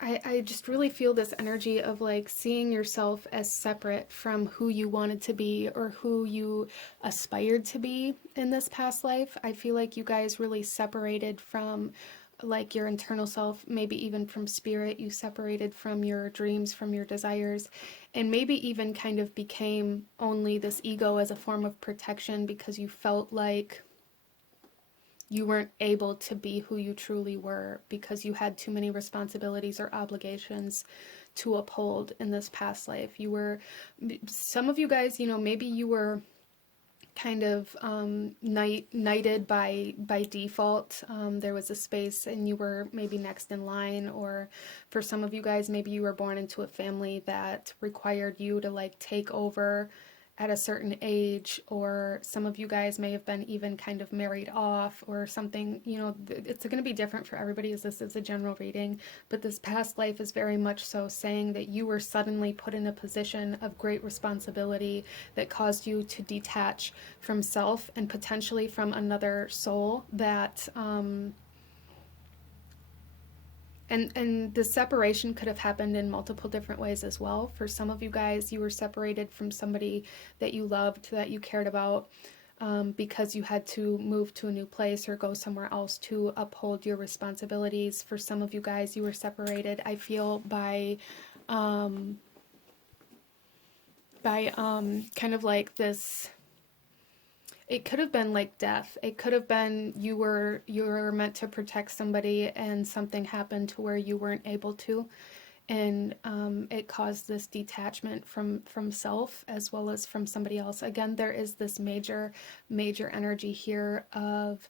I just really feel this energy of like seeing yourself as separate from who you wanted to be or who you aspired to be in this past life. I feel like you guys really separated from like your internal self, maybe even from spirit. You separated from your dreams, from your desires, and maybe even kind of became only this ego as a form of protection because you felt like you weren't able to be who you truly were because you had too many responsibilities or obligations to uphold in this past life. You were, some of you guys, you know, maybe you were kind of knighted by default. There was a space and you were maybe next in line, or for some of you guys, maybe you were born into a family that required you to like take over at a certain age, or some of you guys may have been even kind of married off or something. You know, it's going to be different for everybody as this is a general reading, but this past life is very much so saying that you were suddenly put in a position of great responsibility that caused you to detach from self and potentially from another soul that and the separation could have happened in multiple different ways as well. For some of you guys, you were separated from somebody that you loved, that you cared about, because you had to move to a new place or go somewhere else to uphold your responsibilities. For some of you guys, you were separated, I feel, by kind of like this. It could have been like death. It could have been you were meant to protect somebody and something happened to where you weren't able to, and it caused this detachment from self as well as from somebody else. Again, there is this major energy here of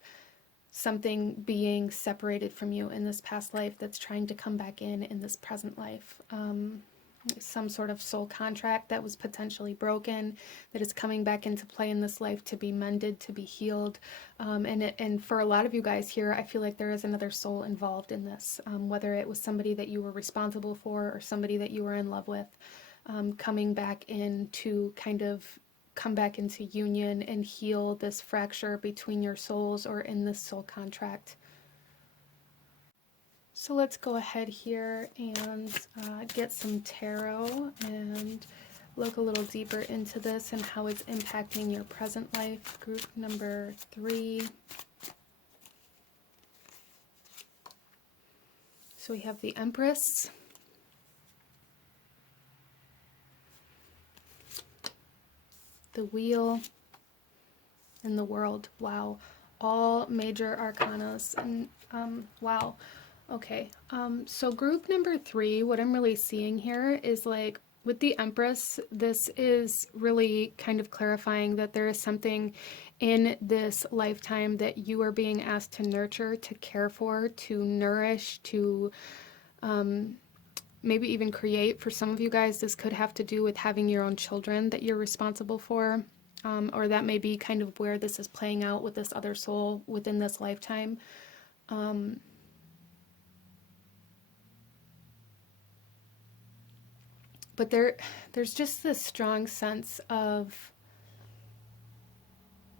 something being separated from you in this past life that's trying to come back in this present life. some sort of soul contract that was potentially broken, that is coming back into play in this life to be mended, to be healed. And for a lot of you guys here, I feel like there is another soul involved in this, whether it was somebody that you were responsible for or somebody that you were in love with, coming back in to kind of come back into union and heal this fracture between your souls or in this soul contract. So let's go ahead here and get some tarot and look a little deeper into this and how it's impacting your present life. Group number 3. So we have the Empress, the Wheel, and the World. Wow. All major arcanas. And wow. Okay, so group number 3, what I'm really seeing here is like with the Empress, this is really kind of clarifying that there is something in this lifetime that you are being asked to nurture, to care for, to nourish, to maybe even create. For some of you guys, this could have to do with having your own children that you're responsible for, or that may be kind of where this is playing out with this other soul within this lifetime. But there's just this strong sense of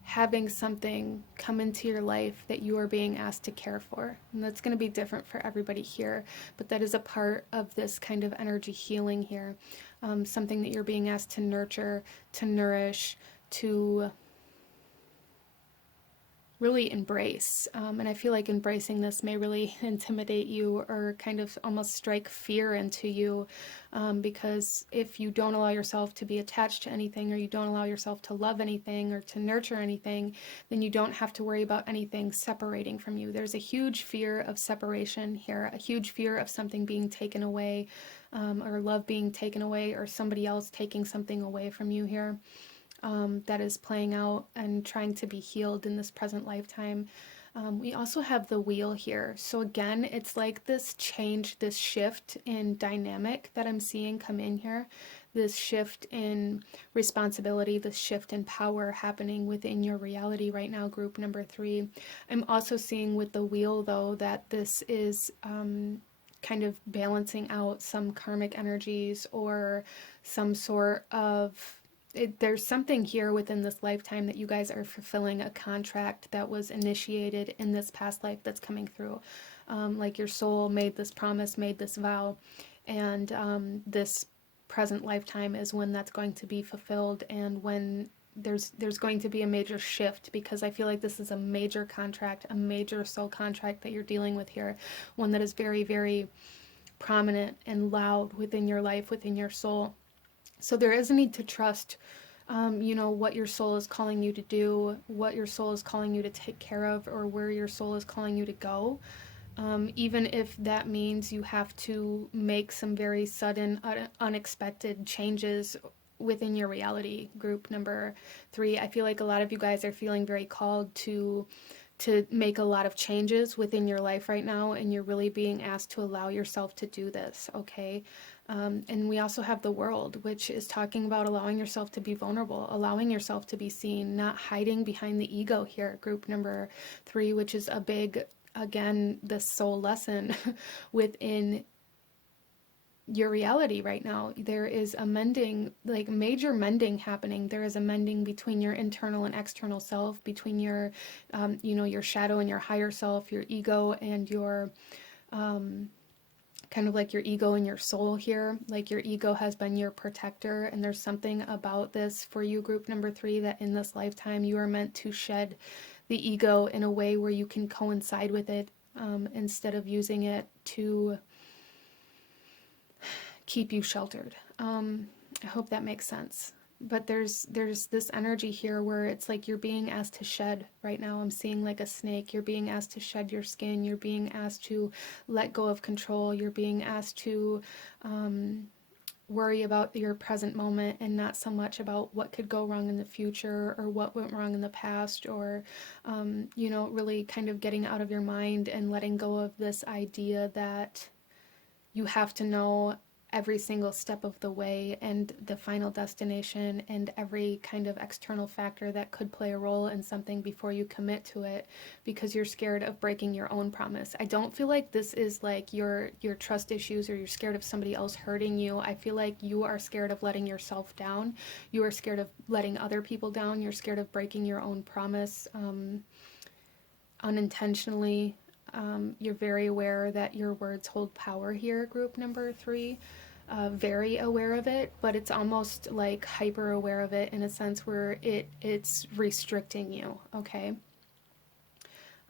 having something come into your life that you are being asked to care for. And that's going to be different for everybody here, but that is a part of this kind of energy healing here. Something that you're being asked to nurture, to nourish, to really embrace. And I feel like embracing this may really intimidate you or kind of almost strike fear into you, because if you don't allow yourself to be attached to anything, or you don't allow yourself to love anything or to nurture anything, then you don't have to worry about anything separating from you. There's a huge fear of separation here, a huge fear of something being taken away, or love being taken away, or somebody else taking something away from you here. That is playing out and trying to be healed in this present lifetime. We also have the Wheel here. So again, it's like this change, this shift in dynamic that I'm seeing come in here. This shift in responsibility, this shift in power happening within your reality right now, group number 3. I'm also seeing with the Wheel, though, that this is kind of balancing out some karmic energies or some sort of there's something here within this lifetime that you guys are fulfilling a contract that was initiated in this past life that's coming through. Like your soul made this promise, made this vow, and this present lifetime is when that's going to be fulfilled, and when there's going to be a major shift, because I feel like this is a major contract, a major soul contract that you're dealing with here, one that is very, very prominent and loud within your life, within your soul. So there is a need to trust, what your soul is calling you to do, what your soul is calling you to take care of, or where your soul is calling you to go. Even if that means you have to make some very sudden, unexpected changes within your reality, group number 3. I feel like a lot of you guys are feeling very called to make a lot of changes within your life right now, and you're really being asked to allow yourself to do this, okay? And we also have the World, which is talking about allowing yourself to be vulnerable, allowing yourself to be seen, not hiding behind the ego here, group number 3, which is a big, again, this soul lesson within your reality right now. There is a mending, like major mending happening. There is a mending between your internal and external self, between your, your shadow and your higher self, your ego and your, kind of like your ego and your soul here. Like your ego has been your protector, and there's something about this for you, group number 3, that in this lifetime you are meant to shed the ego in a way where you can coincide with it, instead of using it to keep you sheltered. I hope that makes sense. But there's this energy here where it's like you're being asked to shed right now. I'm seeing like a snake. You're being asked to shed your skin. You're being asked to let go of control. You're being asked to worry about your present moment and not so much about what could go wrong in the future or what went wrong in the past, or really kind of getting out of your mind and letting go of this idea that you have to know every single step of the way and the final destination and every kind of external factor that could play a role in something before you commit to it, because you're scared of breaking your own promise. I don't feel like this is like your trust issues or you're scared of somebody else hurting you. I feel like you are scared of letting yourself down. You are scared of letting other people down. You're scared of breaking your own promise unintentionally. You're very aware that your words hold power here, group number 3. Very aware of it, but it's almost like hyper aware of it in a sense where it's restricting you, okay?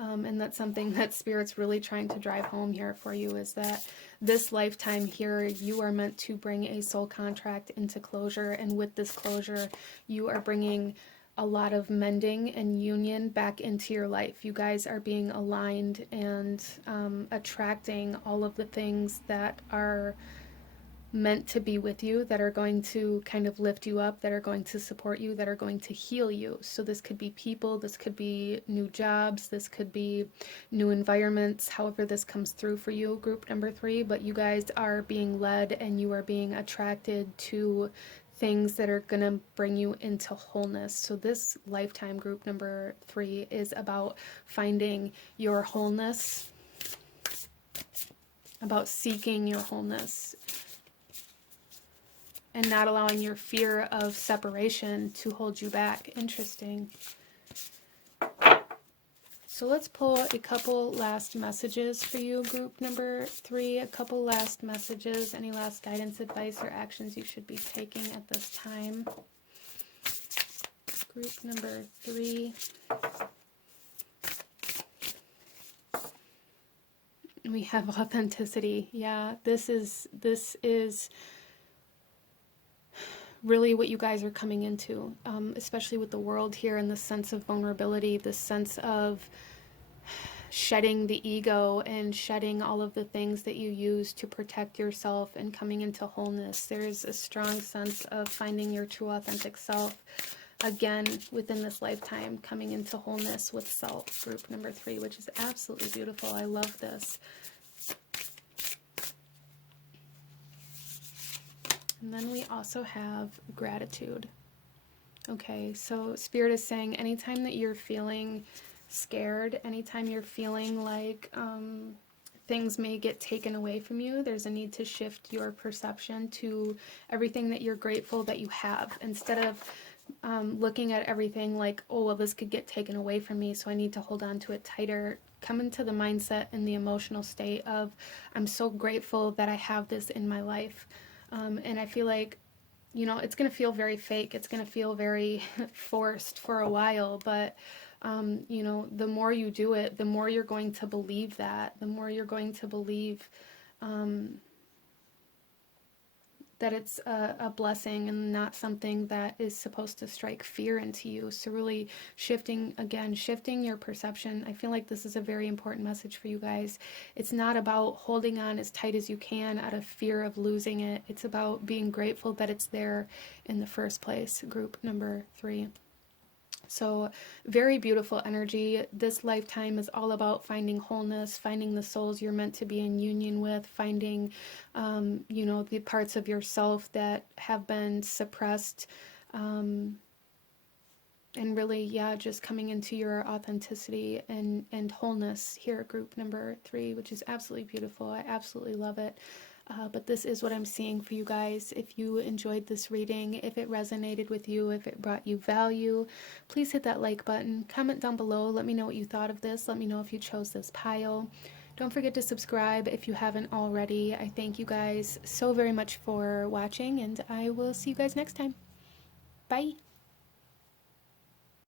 And that's something that Spirit's really trying to drive home here for you, is that this lifetime here, you are meant to bring a soul contract into closure, and with this closure, you are bringing a lot of mending and union back into your life. You guys are being aligned and attracting all of the things that are meant to be with you, that are going to kind of lift you up, that are going to support you, that are going to heal you. So this could be people, this could be new jobs, this could be new environments, however this comes through for you, group number 3. But you guys are being led and you are being attracted to things that are going to bring you into wholeness. So this lifetime, group number 3, is about finding your wholeness, about seeking your wholeness, and not allowing your fear of separation to hold you back. Interesting. So let's pull a couple last messages for you, group number 3. A couple last messages. Any last guidance, advice, or actions you should be taking at this time. Group number 3. We have authenticity. Yeah, this is really what you guys are coming into, especially with the world here, and the sense of vulnerability, the sense of shedding the ego and shedding all of the things that you use to protect yourself and coming into wholeness. There's a strong sense of finding your true authentic self, again, within this lifetime, coming into wholeness with self, group number 3, which is absolutely beautiful. I love this. And then we also have gratitude. Okay, so Spirit is saying anytime that you're feeling scared, anytime you're feeling like things may get taken away from you, there's a need to shift your perception to everything that you're grateful that you have. Instead of looking at everything like, oh, well, this could get taken away from me, so I need to hold on to it tighter. Come into the mindset and the emotional state of, I'm so grateful that I have this in my life. And I feel like, you know, it's going to feel very fake. It's going to feel very forced for a while. But, you know, the more you do it, the more you're going to believe that. The more you're going to believe that it's a blessing and not something that is supposed to strike fear into you. So really shifting your perception. I feel like this is a very important message for you guys. It's not about holding on as tight as you can out of fear of losing it. It's about being grateful that it's there in the first place, group number 3. So very beautiful energy. This lifetime is all about finding wholeness, finding the souls you're meant to be in union with, finding, you know, the parts of yourself that have been suppressed, and really, yeah, just coming into your authenticity and wholeness here at group number 3, which is absolutely beautiful. I absolutely love it. But this is what I'm seeing for you guys. If you enjoyed this reading, if it resonated with you, if it brought you value, please hit that like button. Comment down below. Let me know what you thought of this. Let me know if you chose this pile. Don't forget to subscribe if you haven't already. I thank you guys so very much for watching, and I will see you guys next time. Bye.